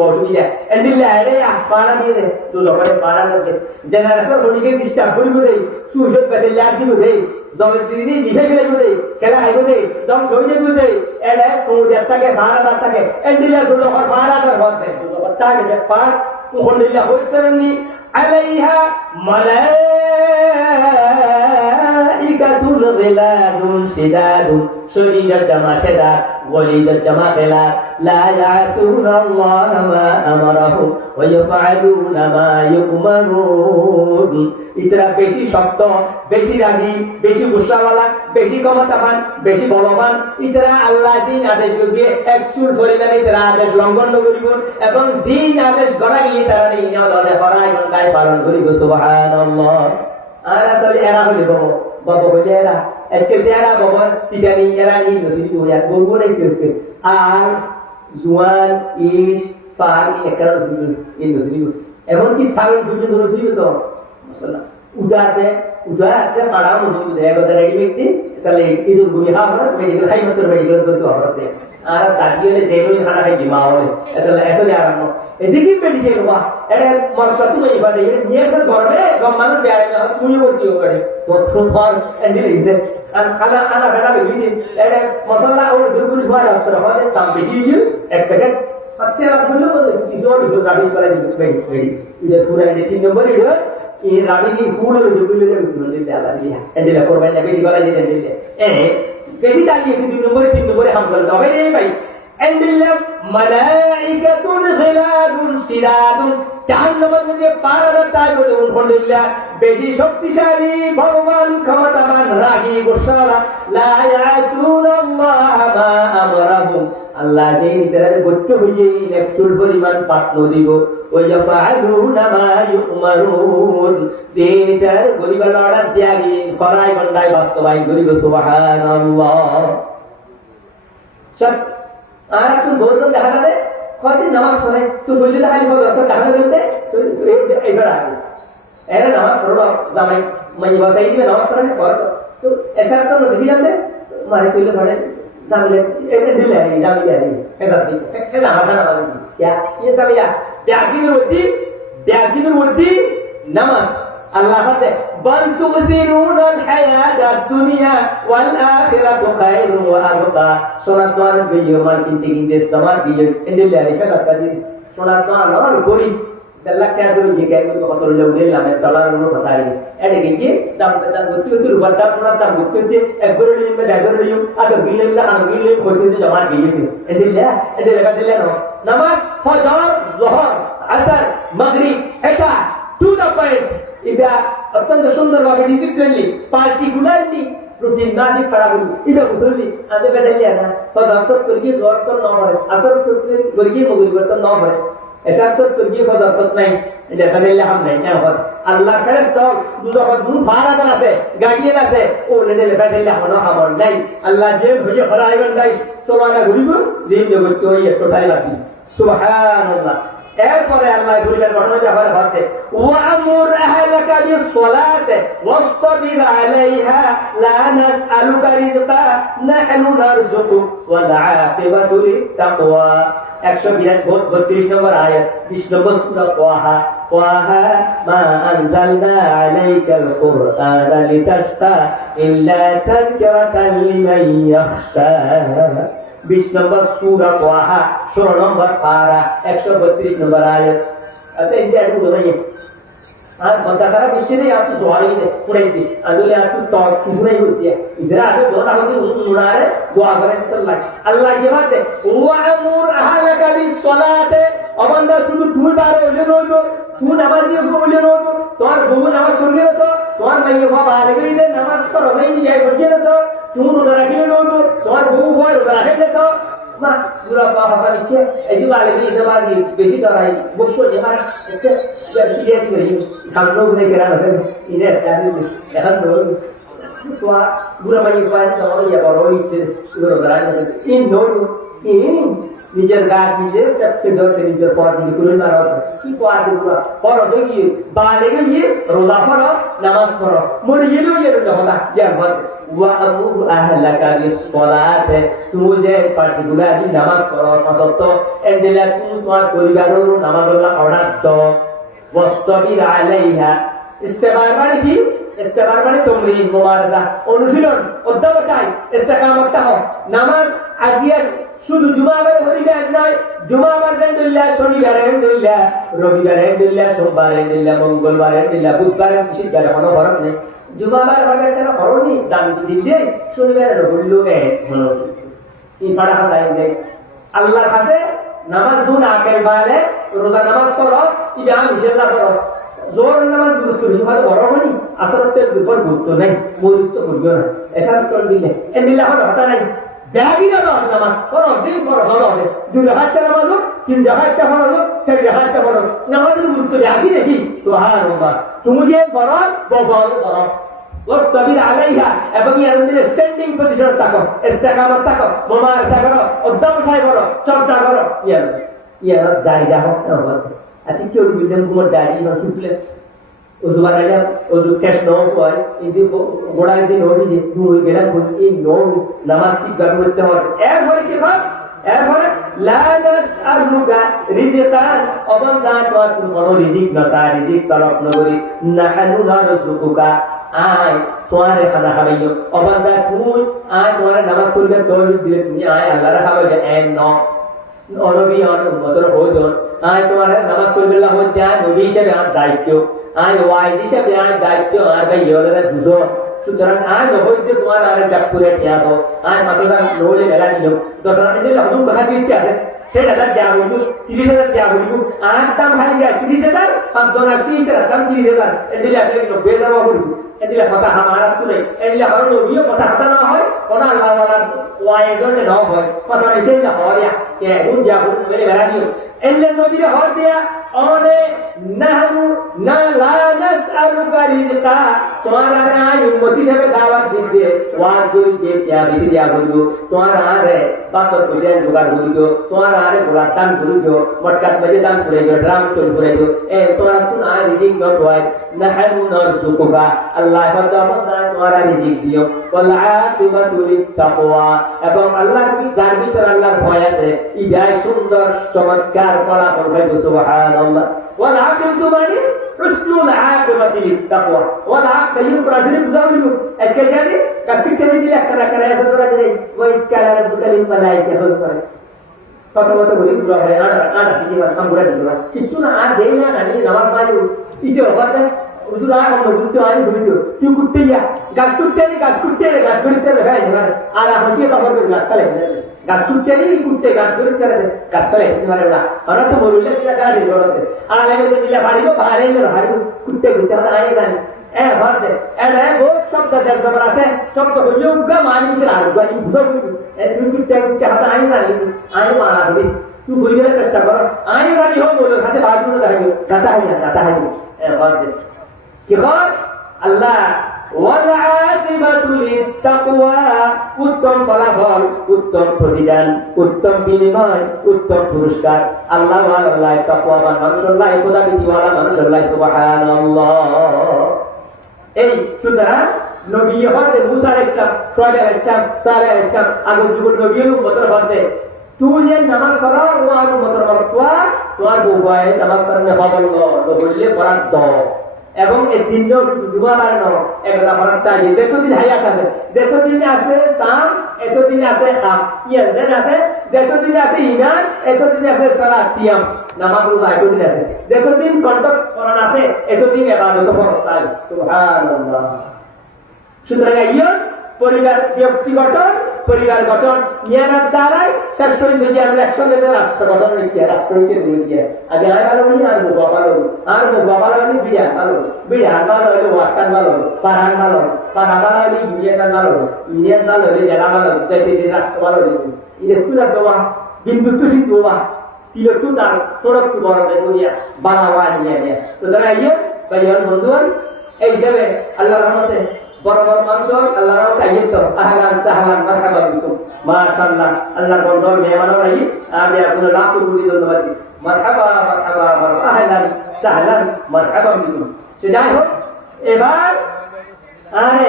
बहुत दिया एंडिल ले आए या पारा दिए थे तो लोगों ने पारा करते जनरेटर बोली के डिस्टर्ब बड़ी बोली सूझत करते याद की बोली जब दीदी लिखे के बोली क्या आई बोली जब सोचे बोली ऐसे सोच जैसा के पारा के एंडिल ले लोगों को पारा कर बोलते तो बता के पार उन्होंने होते रहनी عليها ملائكة মালাইকাতুন গিলাদুন শিদাদুন শদীদাত জামা শিদাদ ওয়ালিদাত জামা গিলাদ লা ইয়াসুনাল্লাহা মা আমারাহু ওয়া ইয়াফআলুনা মা ইউমারুন। ইতরা বেশি শক্ত, বেশি রাগী, বেশি গুসাওয়ালা, বেশি ক্ষমতাবান, বেশি বলবান, ইতরা আল্লাহ দিন আদেশ দিয়ে একচুল পরিমাণে ইতরা আদেশ লঙ্ঘন করিব এবং দিন আদেশ গড়া গিয়ে তারা নিয়ে দলে করায় গন্ডায় পালন করিব। সুবহানাল্লাহ। আর তাহলে এরা হলে বাবা বলে এরা আজকে এরা বাবা টিকানি এরা নিয়ে নসিব হয়ে বলবো না কি আর জুয়ান ইস পানি একরা এই নসিব এমনকি সাগর পর্যন্ত নসিব তো মাশাআল্লাহ উদাতে পাড়া নসিব দেয় কথা রেডি ব্যক্তি তাহলে ইদুল গুলি হাওয়া মেডিকেল হাই মত মেডিকেল করতে হবে আর তাজিয়ে দেবই খানা খাই দিমা হবে তাহলে এতলে আরাম এদিকে মেডিকেল বা এর মরসা তুমি ইবাদে নিয়ে তো ধরবে গম্মান বেয়ারে না তুমি করতে হবে তো ফর এন্ডিল ইদে আর খানা বেলা বিদি এর মশলা ও দুগুল হওয়ার অর্থ হবে সাম বেশি এক প্যাকেট আজকে রাখলো কিছু আর রাবিশ করে দিই ইদে পুরো এই 3 নম্বর ইদে এই রাবিনি পুরো দুগুল দিয়ে দেওয়া দিয়া এন্ডিল করবেন না বেশি করে দিতে দিলে বেশি চালিয়ে 3 নম্বরে হাম করতে হবে রে ভাই এন্ডিল মালাইকাতুন গিলাদুন শিদাদুন জাহান্নামের মধ্যে পারার তাই বলে আলহামদুলিল্লাহ বেশি শক্তিশালী ভগবান ক্ষমতাবান রাগী গোসালা লা ইয়াসুনাল্লাহা মা আমরাহুম আল্লাহ যে তাদের গচ্চ হইয়ে একটুল পরিমাণ পাত্র দিব ওয়া ইয়াফআলুনা মা ইউমারুন দিন তার গরিবের অর্ডার ত্যাগী করাই গন্ডায় বাস্তবায়ন করিব। সুবহানাল্লাহ। সব আর তুমি বলতে দেখা যাবে কত নামাজ পড়ে তুই বললি না খালি বল তো দেখা বলতে তুই এইবার আগে এরা নামাজ পড়ো জামাই মাই বাসাই দিবে নামাজ পড়ে পড় তো এসা তো দেখি যাবে মারে তুইলে পড়ে জানলে এটা দিলে আই জানি আই এটা দি এটা হাঁটা না বলি क्या ये सब या त्यागी वृद्धि नमाज अल्लाह कहते बल तुसिरून अल हयात दुनिया वल आखिरतु खैरुन व अबका सुनतवान बियमान किंते समाज दिए इंदिल लाइका कदी सुनतवान और गोरी दल्ला क्या दो ये क्या को पता ले उड़े लामे तला रो बताई एडे के दाम दाम गुत्तु बता सुना दाम गुत्तु एक गोरी में डागर लियो अगर बिले ला अन बिले होते जमा दिए इंदिल लगा दिले नो नमाज फजर जोहर असर मगरिब इशा टू द पॉइंट এটা অত্যন্ত সুন্দরভাবে ডিসিপ্লিনলি পার্টিকুলারলি রুটিন না দি করা হলো এটা বুঝলি আদে বেদাইয়া না তো ডাক্তার করিয়ে দরদ না হয় আসর করিয়ে পরিবর্তন না হয় এসা তো করিয়ে পদার্থ নাই এটা বেদাইয়া হাম নাই না হয় আল্লাহ ফেরেশতা যখন দু ফারাদান আছে গাড়িয়ে আছে ও লেলে বেদাইয়া হলো আমার নাই আল্লাহ যে ভুজে ফরাইবেন নাই সোমানা ঘুরিব দিন জগৎ তো এই টোটাই লাগি সুবহানাল্লাহ। এরপরে আল্লাহ বলেন ঘটনা যাবার ভাতে ওয়ামুর আহলাকা বিসসালাতি ওয়াসতাবির আলাইহা লা নাসআলুকা রিজকা নাহনু নারযুকু ওয়াল আকিবাতু লিত্তাকওয়া 132 নম্বর আয়াত 20 নম্বর সূরা ওয়াহা ওয়াহা মা আনজালনা আলাইকাল কুরআনা লিতাশকা ইল্লা তাযকিরাতাল লিমান ইয়াখশা 20 নম্বর সূরা ওয়াহা 16 নম্বর পারা 132 নম্বর আয়াত আতে এই যে বলই আর বন্দাকারা বিশ্বরে আপনি দোয়াই দে পড়াইতে আদলে আপনি তো কিছুই হইতে ইদরা আছে দোনা হতে নুনারে দোয়া করে আল্লাহ কি বাতে ওয়া আমুর আহলাকা বিসসালাতে অবান্দা শুধু তুই বারে হইলে রইলো তুই নামাজ দিয়ে বলে রইলো তোর বউ নামাজ পড়লে তো তোর মাইয়ে বাবা আগে দে নামাজ পড়ো নাই যাই পড়লে তো তুই রোজা রাখলে রইলো তোর বউ হয় রোজা রাখলে তো মা দুরা বাবা সামিকে এই বালে দিয়ে দেবারি বেশি ধরাই বসো এবার এটা সিরিয়াস করি খামনো বলে কেরা হবে ইনে জানি এখন ধর তো বুড়া মাই পায় তো ইয়া বড় হইছে পুরো ধরাই না ইন নোট ইন নিজের গাছ নিজে সবচেয়ে দরকার নিজের পথ নিজে করে না কি পথ পুরো পড়ো দেখি বালে গিয়ে রোজা পড়ো নামাজ পড়ো মরে গেলেও এটা হলা জান وأمر أهلك بالصلاة تُوجه particularly নামাজ পড়ো পাঁচত এন্ডেলা তোমার পরিবারের নামাজগুলো অর্ডার দাও ওয়াসতাবির আলাইহা ইস্তেগফার মানে কি ইস্তেগফার মানে তামরিন মুবারাকা অনুশীলন অধ্যবসায় ইস্তেকামত হও নামাজ আজিয়ার শুধু জুমাবার হরিবার নয়, জুমাবার আলহামদুলিল্লাহ, শনিবার আলহামদুলিল্লাহ, রবিবার আলহামদুলিল্লাহ, সোমবার আলহামদুলিল্লাহ, মঙ্গলবার আলহামদুলিল্লাহ, বুধবার বিশেষবার কোনো ফরক নেই। জুমাবার হবে কেন হরনি দাম দিলে শনিবার হইল এই পাড়া হাতায় দেয় আল্লাহর কাছে নামাজ দুন আকের বারে রোজা নামাজ ফরজ, ইদা মিশাল্লাহ ফরজ। জোর নামাজ গুরুত্ব বেশি ভালো বড় হয়নি, আসলে দুপুর গুরুত্ব নেই, গুরুত্ব করিও না। এসব উত্তর দিলে এ দিলে এখন হঠাৎ নাই ব্যাগিনা নামাজ ফরজ, দিন ফরজ হলো হবে 2 রাকাতটা নামাজ হোক, 3 রাকাতটা ফরজ হোক, 4 রাকাতটা ফরজ, নামাজের গুরুত্ব ব্যাগি নাকি? সুবহানাল্লাহ। তুমি যে ফরজ ববল করো ওয়াসতাবির আলাইহা, এবং এর মধ্যে স্ট্যান্ডিং পজিশনে থাকো, ইস্তেকামত থাকো, মুমারাসা করো, অধ্যবসায় করো, চর্চা করো। ইয়ার দাঁড়িয়ে হোক না হবে আজকে কেউ বিলদেন ঘুমোর দাঁড়িয়ে না শুকলে ওজু বানাইলে ওজু ক্যাশ নও হয়, এই যে গোড়ায় দিন হবি যে তুই গেলাম এই নৌ নামাজ কি গান করতে হবে। এরপরে কি হয়? এরপরে লা নাসআলুকা রিজকান, অবন্দা তোমার কোনো রিজিক নসা, রিজিক তলব নগরী, নাহানু নারযুকুকা, আয় তোমারে খানা খাবাইও, অবন্দা তুই আয় তোমারে নামাজ পড়বে তৌহিদ দিলে তুমি আয় আল্লাহর খাবাইবে এন ন অনবী অন উম্মতের হোজন, আয় তোমারে নামাজ পড়বে আল্লাহ হজ্জা নবী হিসেবে আর দায়িত্ব, আয় ওয়াইজ হিসেবে আর দায়িত্ব আর ভাই ইহলের বুঝো। সুতরাং আয় নহইতে তোমার আর ডাক্তারে খেয়া দাও, আয় মাত্রা নহলে মেলা দিল দরকার দিলে হদুম কথা চিন্তা আছে 6,000 দেওয়া হইব, 30,000 দেওয়া হইব, আর দাম খালি যায় 30,000, 5 জনের শীতের দাম 30,000, এদিকে আসলে 90,000 দেওয়া হইব। এদিকে কথা হামারা তুলে এদিকে হর নবীও কথা হাতা না হয়, কোন আল্লাহওয়ালা ওয়াইজনে না হয়, কথা এসে না হয় কে গুণ যা গুণ মেরে বেড়া দিও এলে নবীর হর দিয়া অনে নাহনু না লা নাসআলুকা রিজকা, তোমার আরে আয় উম্মতি হিসেবে দাওয়াত দিতে ওয়াজ করি যে কিয়া বেশি দিয়া হইব, তোমার আরে বাতর বসে জোগাড় হইব, তোমার আরে গোলাপ দান করিব, মটকাত বাজে দান করিব, ড্রাম চল করিব, এ তোমার কোন আয় রিজিক নট হয়, নাহনু নারযুকুকা, আল্লাহ তোমার রিজিক দিও, ওয়াল আকিবাতু লিত্তাকওয়া, এবং আল্লাহ কি যার ভিতর আল্লাহর ভয় আছে ইদায় সুন্দর চমৎকার ফলাফল পাইব। সুবহানাল্লাহ। ওয়াল আকিবাতু মানে হুসনুল আকিবাতু লিত্তাকওয়া, ওয়াল আকিবাতু প্রাচীন বুঝাইব আজকে জানি কাস্তি করে দিলে একটা করে এসে তোরা যে ওই স্কালার দুটালি মালাইকা হল করে কত কত বলি বুঝা হয় আর কি মানে কাম করে দিবা কিছু না আর দেই না জানি নামাজ পড়ি ইতে হবে উজুরা আমরা বুঝতে আনি বুঝতো তুই কুটতে যা গাছ কুটতে গাছ করতে হয় না আর হাসিয়ে খবর করে গাছ কুটতে গাছ করতে গাছ ফেলে মানে না আমরা তো বললে কি টাকা দিল আর আমি তো দিলে বাড়িও ভাড়ে না ভাড়ে কুটতে আমরা আই জানি এ ভাতে এ বহুত শব্দ জবর আছে শব্দ হইউগা মানিকে রাখবা এই বুঝো এ তুই কুটতে হাতে আই জানি আই মারা দিবি তুই বুঝলে চেষ্টা কর আই জানি হোক বলো হাতে বাড়ি না দাঁড়াবে দাতা হাই এ ভাতে কি কর আল্লাহ ওয়াল আকিবাতু লিত্তাকওয়া, উত্তম ফলাফল, উত্তম প্রতিদান, উত্তম বিনিময়, উত্তম পুরস্কার আল্লাহ ওয়াল্লাহ তাকওয়াবান মানুষুল্লাহ খোদা বিওয়ালা মানুষুল্লাহ। সুবহানাল্লাহ। এই সুতরাং নবী হতে মুসা আলাইহিস সালাম, সোহেল আলাইহিস সালাম, সালেহ আলাইহিস সালাম আগের যুগের নবীর উম্মতের হতে তুই যে নামাজ পড়ো ওয়ার উম্মতের হতওয়া তোমার বউয়ে নামাজ পড়লে ফজল লো বললে পড়ার দাও, এবং এই তিনটা জুমার ন একলা ফরাত তাই যতদিন হায়াত আছে, যতদিন আছে সাম, এতদিন আছে খাম, ইয়ান আছে যতদিন আছে ঈমান, এতদিন আছে সালাত সিয়াম নামাজ রোজা, এতদিন আছে যতদিন কন্ট্রোল করার আছে, এতদিন ইবাদত ফরজ তাই। সুবহানাল্লাহ। সুতরাং ইয়ন পরিবার ব্যক্তিগত পরিবার গঠন নিয়ার দ্বারাই শেষ করে যদি আমরা একসঙ্গে রাষ্ট্র গঠন নিচ্ছি রাষ্ট্রকে দিয়ে দিয়ে আগে আয় ভালো বলি আর বাবা হলি বিড়ান ভালো হলে ওয়াটান ভালো পাহাড় ভালো পাহাড় ভালো হলে ইন্ডিয়ান ভালো হলে জেলা ভালো রাষ্ট্র ভালো হলে একটু দেওয়া বিন্দু তো শিখবো বা তিলো টু তার সড়ক টু বড় দেখিয়া বানাওয়া নিয়ে সুতরাং ইয়ে বা বন্ধু এই হিসাবে আল্লাহ রহমতে বড় বড় মানুষ আল্লাহ কাইয়ে তো আহলান সাহলান মারহাবা বিকুম মাশাআল্লাহ আল্লাহর বড় মেহমান রাই আমি আপনার লাখ কোটি ধন্যবাদ দিই। মারহাবা মারহাবা আহলান সাহলান মারহাবা বিকুম। যাই হোক এবার আরে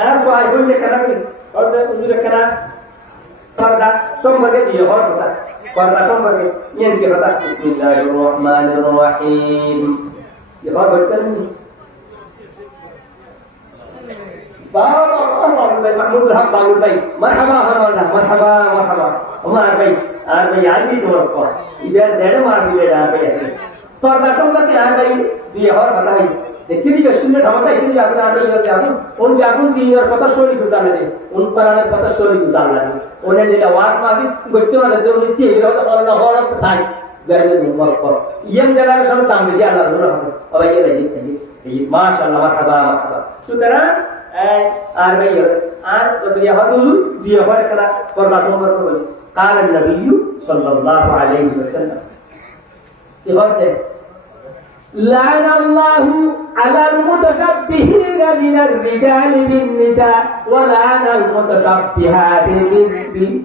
আর কই বলতে কেন ওদের উজুরে কেন পর্দা সম্পর্কে দিয়ে হওয়ার কথা পর্দা সম্পর্কে ইয়ে কি কথা বিসমিল্লাহির রহমানির রহিম এবার বলতেন বাবা মাহমুদ হক বাবুল ভাই মারহাবা মারহাবা মারহাবা আমার ভাই আর ভাই আর কি তোমার পর ইবের দেড় মার দিলে আর ভাই আছে পর্দা সম্পর্কে আর ভাই বিয়ে হওয়ার কথা ভাই দেখি দিকে শুনে ধামাটা এসে যে আপনি আমি এখন ওন এখন বিয়ের কথা শরী গুদান লাগে ওন পারানের কথা শরী গুদান লাগে ওনে যেটা ওয়াজ মাফি করতে পারে যে উনি কি এটা আল্লাহ হওয়ার তাই গাড়ি নম্বর পর ইয়াং জায়গার সব দাম বেশি আল্লাহর জন্য হবে সবাই এর এই মাশাআল্লাহ মারহাবা সুতরাং আর ভাই আর যদি হাদুল বিয়ে হয় করা পর্দা সম্পর্কে বলি قال النبي صلى الله عليه وسلم يقول لعن الله على المتشبهين من الرجال بالنساء ولعن المتشبهات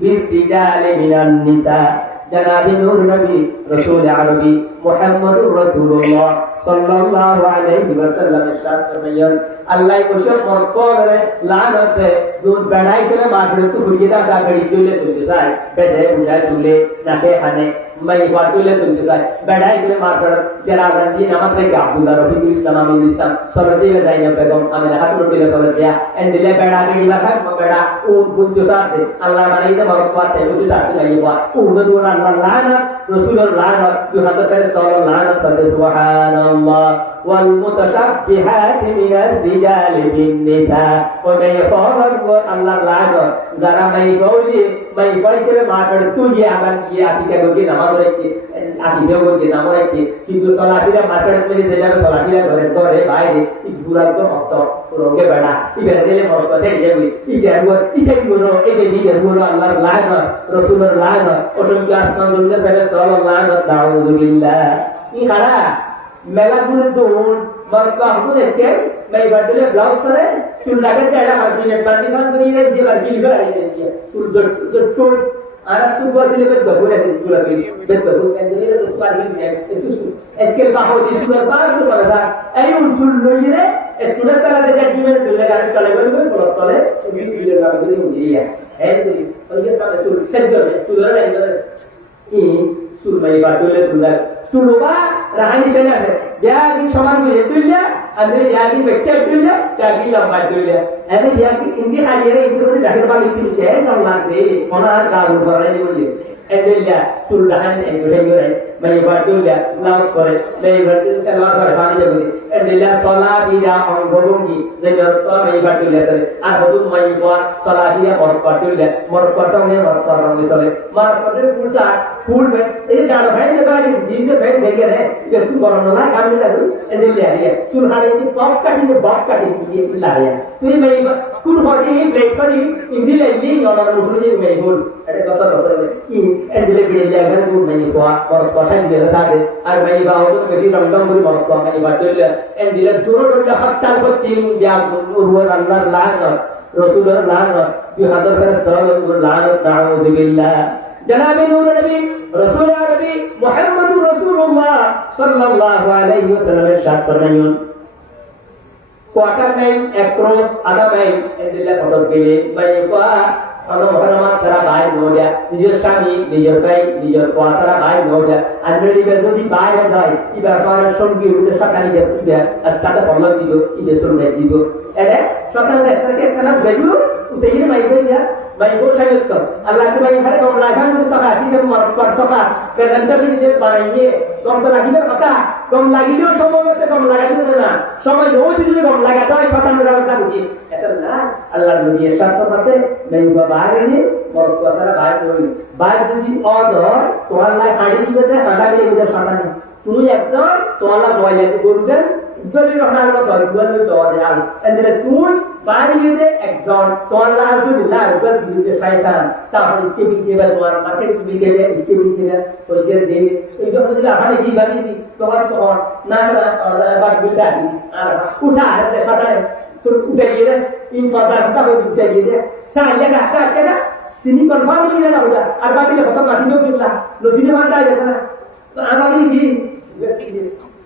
بالرجال من النساء جناب نور نبي رسول عربي محمد رسول الله صلى الله عليه وسلم ارشاد فرمائیں اللہ کو شب مرقول لعنت دون بڑائی سے ماتھے تو فریدا کا گڑی دلے سنتے سائے بیٹھے بجائے دلے ناکے کھانے میں بات دلے سنتے سائے بڑائی سے ماتھے جنازہ دی نماز کے عبداللہ رفیق اسلام امین اسلام صلوات علیہ زینب بیگم امین ہاتھ روٹی لے صلوات دیا ان دلے بڑا کے علاقہ بڑا او بنجو ساتھ اللہ مانے تے مرقوا تے بنجو ساتھ نہیں ہوا او دور اللہ لعنت رسول اللہ لعنت جو حضرت فرشتہ لعنت پر سبحان الله والمتشبهات من الرجال بالنساء ومن يفعل الله لعنت যারা মাই গৌলি মাই পয়সে মাঠের তুই আগান গিয়ে আতিকা গিয়ে নামাজ পড়তে আতিকা গিয়ে নামাজ পড়তে কিন্তু সলাফিরা মাঠের মধ্যে যেটা সলাফিরা করে করে বাইরে এই দুরান্ত মত রোগে বেড়া ইবের দিলে মত কথা যাবে ইকে গুলো একে দিয়ে গুলো আল্লাহর লানত রাসূলের লানত অসংখ্য আসমান জমিনে ফেরেশতা আল্লাহর লানত নাউযু বিল্লাহ ই খারা মেলা গুলো দৌড় মার্কা হুকুম এসকে मैं बदले ब्लाउज करे चुल लगे तेरा मार्जिन बाकी बात नहीं है ये मार्जिन का है ये चुल जो छोड़ आना तू बदले में बगुरे चुल लगे बेबगु एंडे तो उस बार ही है इसके बाहर दी सुगर बार तो बता ऐ उन चुल लोई रे स्टूडेंट सारा दे जाती में दुल्ले गाने चले गए बोलो तले भी दिले लगा दे मुझे है और ये सारे चुल सेंटर में चुल रे ई चुल में बदले चुलवा रानी सेना है यागी समान में तुल्य अंदर यागी व्यक्ति तुल्य यागी लंबा तुल्य ऐसे यागी इंदी खाली है इंदी को जाहिर बात इतनी है ना मानते होना दारू भरने बोले ऐसे या सुल्तान एंगुलर मैं ये बात तुल्य लाउस करे मैं ये बात सलवार पर खाने लगे ऐसे या सला बिया और बोलूंगी जब तो मैं ये बात तुल्य करे आज हम मैं ये बात सला बिया और तुल्य मर पटो में मर पटो में चले मर पटो पूछा फूल में ये डाल भाई ने कहा कि जी से भाई देखे रहे ये तू बरनो ना काम नहीं लगे ऐसे ले आया सुल्तान ये पॉप काटी ये ला आया तुझे मैं कुल होती है ब्रेक पर इंदी ले ये और मुझे मैं बोल अरे कसर ये एंडले के लिए अगर वो मैं को और पसंद दे रहा है और मैं बाहर तो किसी रंगम बुरी मत को मैं बात ले एंडले जोरो जोरो हत्ता को तीन या उर्वर अल्लाह लान रसूल लान जो हदर कर सलाम लान नाउज़ बिल्लाह जनाब नूर नबी रसूल नबी मुहम्मद रसूलुल्लाह सल्लल्लाहु अलैहि वसल्लम इरशाद फरमाया क्वार्टर माइल अक्रॉस आधा माइल एंडले फटक गेले मैं को अनुमोहनमा सारा भाई नोडिया निजर स्वामी निजर भाई निजर पासरा भाई नोडिया अंदर যদি বাইরে যায় ইবার পরে সঙ্গী উঠে সকালে যে পূজা আস্তাতে ফলো দিও ইদে শুনে দিব এরে সকালে একটা কানা বেজু উতেইরে মাই কইয়া মাই গো সাইলত কর আল্লাহ কে ভাই ঘরে কম লাগা যদি সকা কি মর কর সকা প্রেজেন্টেশন যে বানাইয়ে কম তো লাগিলে কথা কম লাগিলেও সময়তে কম লাগাইতে না সময় নয় যদি কম লাগাতে হয় শতাংশ রাখতে বুঝি এটা না আল্লাহর নবী এরশাদ করতে নাই বাইরে মর কথাটা বাইরে নই বাইরে যদি অর্ডার তোমার লাই হাড়ি দিবে হাড়া দিয়ে এটা শতাংশ তুমি একজন তোমার জয় করবেন যদি রহমান সরি বলবে জয় আর এন্ড তুই বাইরে একজন তোমার আলহামদুলিল্লাহ রূপের বিরুদ্ধে শয়তান তাহলে কে বিকে তোমার মার্কেট বিকে কে বিকে ওই যে দেবে এই যখন যদি আহারে কি বাকি তোমার তো না বাট বিটা আর উঠা আর শতাংশ तो उठे गए इन पदार्थ का वो उठे गए साले का क्या सिनी कंफर्म नहीं रहना होगा और बाकी के पता माटी में गिरला लो सिनी मारता है ना तो आना भी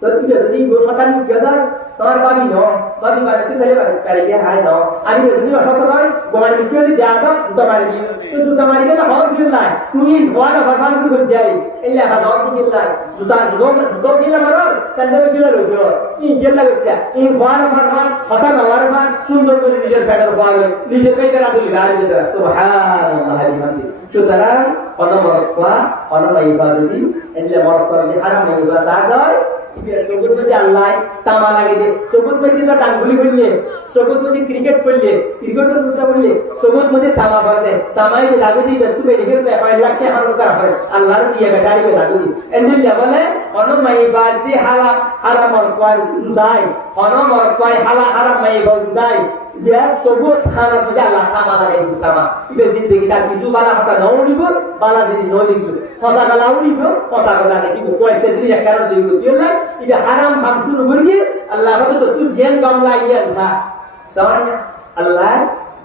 तो ये वो शतान क्या था তোমার বাবি ন বাবি বাড়িতে চলে বাড়িতে হাই ন আমি যদি অসত নয় গোমার বিক্রি হলে দেওয়া দাও জুতা মারি দিই তো জুতা মারি গেলে হওয়ার দিন নাই তুমি গোয়াটা ভরমান করে যাই এই লেখা দশ দিন নাই জুতা জুতো কিনে মারো স্যান্ডেল কিনে রইল ই গেল লাগছে এই গোয়াটা ভরমান হঠাৎ হওয়ার মান সুন্দর করে নিজের প্যাটার গোয়া নিজের পেটে রাখলি গাড়ি যেতে সুবহানাল্লাহ সুতরাং অনমরত্বা অনমাইবাদী એટલે মরত্বা যে হারাম মাইবা সাগর সবুজ মধ্যে আল্লাহ তামা লাগে যে সবুজ মধ্যে তো ডাঙ্গুলি বললে সবুজ মধ্যে ক্রিকেট খেললে ক্রিকেটের কথা বললে সবুজ মধ্যে তামা ভরতে তামাই যে লাগু দিবে তুমি দেখে কয় লাখ টাকা হারাম করা হয় আল্লাহর দিয়ে গাড়ি করে লাগু দি এন্ড লেভেলে অনমাইবাদী হারাম মরত্বা যায় অনমরত্বা হারাম মাইবা যায় dia sebut kalau berjalan sama lagi sama itu जिंदगी ता किछु बाला हता नौलिबो बाला jadi नौलिबो फसा गला उलिबो फसा गला ने किबो कोई से दिया कारण दिबो दिला इबे haram काम शुरू करिए अल्लाह को तो तू जेन काम लाइए था soalnya Allah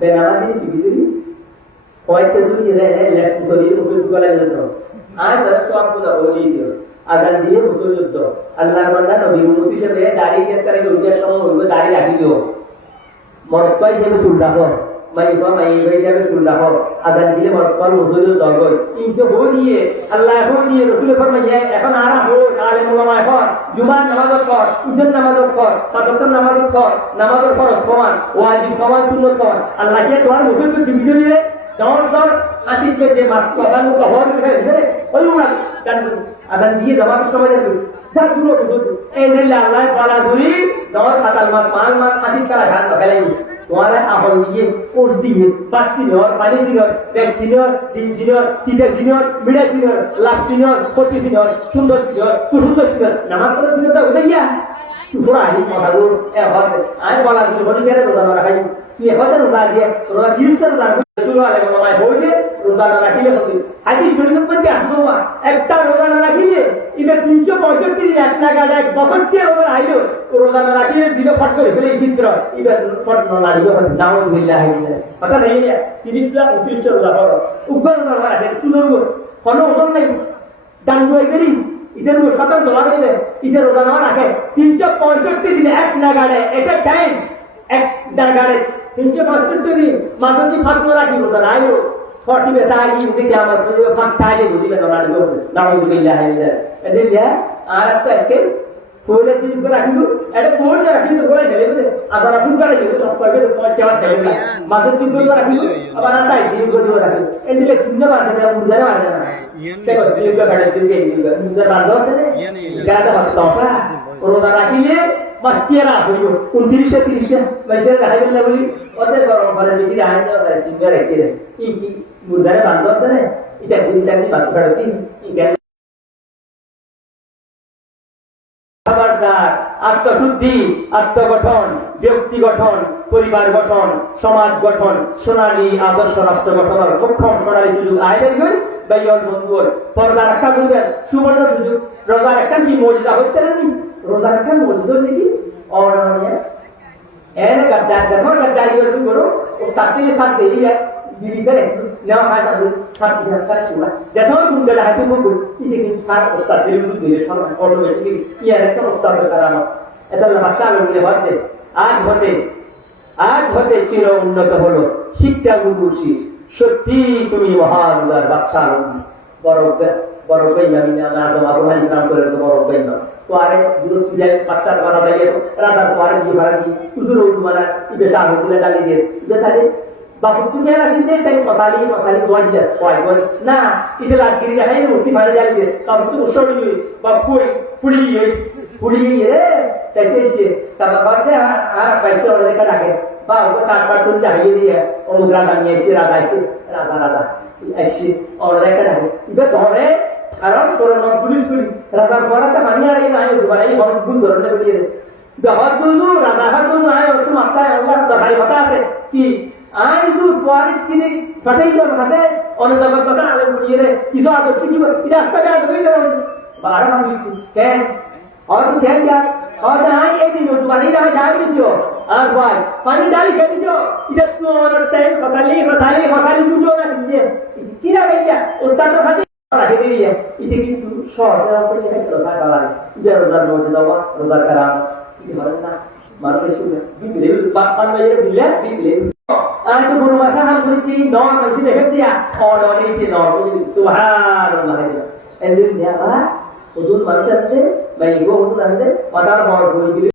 benar ini sendiri कोई तो दूर रहे लेफ्ट को ये उसे गला लेतो आज तरह स्वाब को बोली दियो अगर दिए मुसो युद्ध अल्लाह बंदा नबी मुती से बे दाढ़ी के तरह उद्देश्य समय उनको दाढ़ी राखी दियो মরত্বা হিসেবে চুল রাখো মাইবা মাইবা হিসেবে চুল রাখো আজান দিলে মরত্বার মজুরি দরগল কিন্তু হরিয়ে আল্লাহ হরিয়ে রসুল ফরমাইয়া এখন আরা হো আলে মোলামা এখন জুমার নামাজ পড় ঈদের নামাজ পড় সাদতের নামাজ পড় নামাজের ফরজ সমান ওয়াজিব সমান সুন্নাত সমান আল্লাহ কে তোমার মজুরি তো জীবিত দিয়ে দর দর আসিক যে মাস আদান তো হওয়ার করে বলুন না জানবো আদান দিয়ে নামাজ সময় যাবে যা পুরো বুঝুন এই নিলে আল্লাহ পালা ধরি দর খাতাল মাস মাল মাস আসিক করা ঘাট ফেলাই তোমার আহল দিয়ে কোর্স দিয়ে বাক সিনিয়র পানি সিনিয়র ব্যাগ সিনিয়র দিন senior teacher senior media senior লাভ সিনিয়র পতি সিনিয়র সুন্দর সিনিয়র সুন্দর সিনিয়র নামাজ পড়ার সিনিয়র তো ওটাই গিয়া সুপুরা আহি কথাগুলো এ হবে আমি বলা কিছু বলি কেন রোজা না রাখাই তুই হতে রোজা দিয়ে রোজা তিরিশ রোজা শুরু হলে মামায় বইলে রোজা না রাখিলে হবে হাদিস শরীফের মধ্যে আসবো একটা রোজা না রাখিলে এটা 365 এক টাকাটা এক বছর দিয়ে রোজা আইলো রোজা না রাখিলে দিলে ফট করে ফেলে চিত্র এটা ফট না লাগবে নাম মিল্লা হইলে কথা নেই 30 টা 29 টা রোজা করো উগ্র রোজা রাখে সুন্দর কোনো ওজন নাই ডাঙ্গুই করি ইদের শতাংশ লাগাইলে ইদের রোজা না রাখে 365 দিনে এক নাগাড়ে এটা টাইম এক নাগাড়ে 365 দিন মাঝে যদি ফাঁক না রাখি রোজা আইলো 40 বেতা আগে দেখে আমার ফাঁক চাইলে বুঝিবে না লাগবে নাউযু বিল্লাহি মিনাল এদিকে আর একটা আজকে ফোনের দিন করে রাখিলো এটা ফোন রাখি তো করে দেবে আবার ফুল করে দেবে তো কবে তো চাওয়া দেবে মাঝে দিন করে রাখিলো আবার আটাই দিন করে রাখিলো এদিকে তিনটা বাজে না বুঝারে বাজে না দেখো দিন করে কাটে দিন দিয়ে মুজার বাজে না গাটা বাস্তবা রোজা রাখিলে মাস্টিয়ারা হইল 29 30 পয়সা দেখাই বললে বলি ওদের গরম করে বেশি আয় না করে চিন্তা রেখে দেয় কি মুজারে বান্ধব দেয় এটা দিনটা কি বাস করতে কি খবরদার আত্মশুদ্ধি আত্মগঠন ব্যক্তি গঠন পরিবার গঠন সমাজ গঠন সোনালী আদর্শ রাষ্ট্র গঠনের মুখ্যম সোনালী সুযোগ আয় গই বাইয়ল বন্ধুর পর্দা রাখা করবেন সুবর্ণ সুযোগ রোজা রাখা কি মর্যাদা হইতে নাকি রোজা রাখা মর্যাদা নাকি অরণ্য এর গদ্দার দেখো গদ্দারি করো উস্তাদকে সাথ দিয়ে diri kare now has a sat dia sat chula যখন তুমি লাহাতে বলবো এই যে সার ওস্তাদ দিলে দিলে সব অটোমেটিক্যালি ইয়ার একটা ওস্তাদ কারামত এটা ভাষা বললে হতে আজ হতে চির উন্নত হলো শিক্ষা গুরুর শীষ সত্যি তুমি মহান উদার বাদশা বড় বেইমানি না আদম আবুল নাম করে তো বড় বেইমান তো আরে দূর থেকে বাদশার করা বাইরে রাজার পরে যে ভাড়ি হুজুর তোমারা ইবে সাহু বলে ডালি দিয়ে যেটালে বাবু তুমি রাখতে তাই মশালি দোয়া দিয়ে কয় না এটা লাগি যায় না উঠি ভাড়া ডালি দিয়ে তবে তো উসড়ি বা ফুড়ি রে তাইতে তারপর বাদে আর পয়সা ওদের কা লাগে বা ও 7% চাইয়ে দিয়ে অনুগ্রহ নিয়ে এসে রাজা এসে ওদের কা লাগে এটা ধরে কারণ তোর নাম পুলিশ করি রাজার পরাতে মানি আর এই নাই দুবারই বড় গুণ ধরনে বলিয়ে দহর গুলো রাজার গুলো আয় ওর তো মাথায় আল্লাহ দহাই কথা আছে কি আই দু পরিস্থিতি ফটাই যাবে কাছে অনুদান কথা আলে বলিয়ে রে কিছু আদর কি দিব এটা রাস্তা কাজ হয়ে গেল বারা আমি কেন और तो क्या क्या और ना ये दिन तो वाली ना शायद दियो और भाई पानी डाली कर दियो इधर तू और टाइम मसाले दूधो ना दीजिए किरा भैया उस्ताद तो फटी रखे दे दिए इसे कि तू शॉर्ट है ऊपर ये रोजा डाला इधर रोजा नोट दवा रोजा कराम ये मतलब ना Maru kesudah. Bibir papan aja bilang bibir. Aku baru makan hal ini non masih dekat dia. Oh non ini non. Subhanallah. Endurnya apa? Udun manusia tu, bayi gua udun nanti. Matar bawa dulu.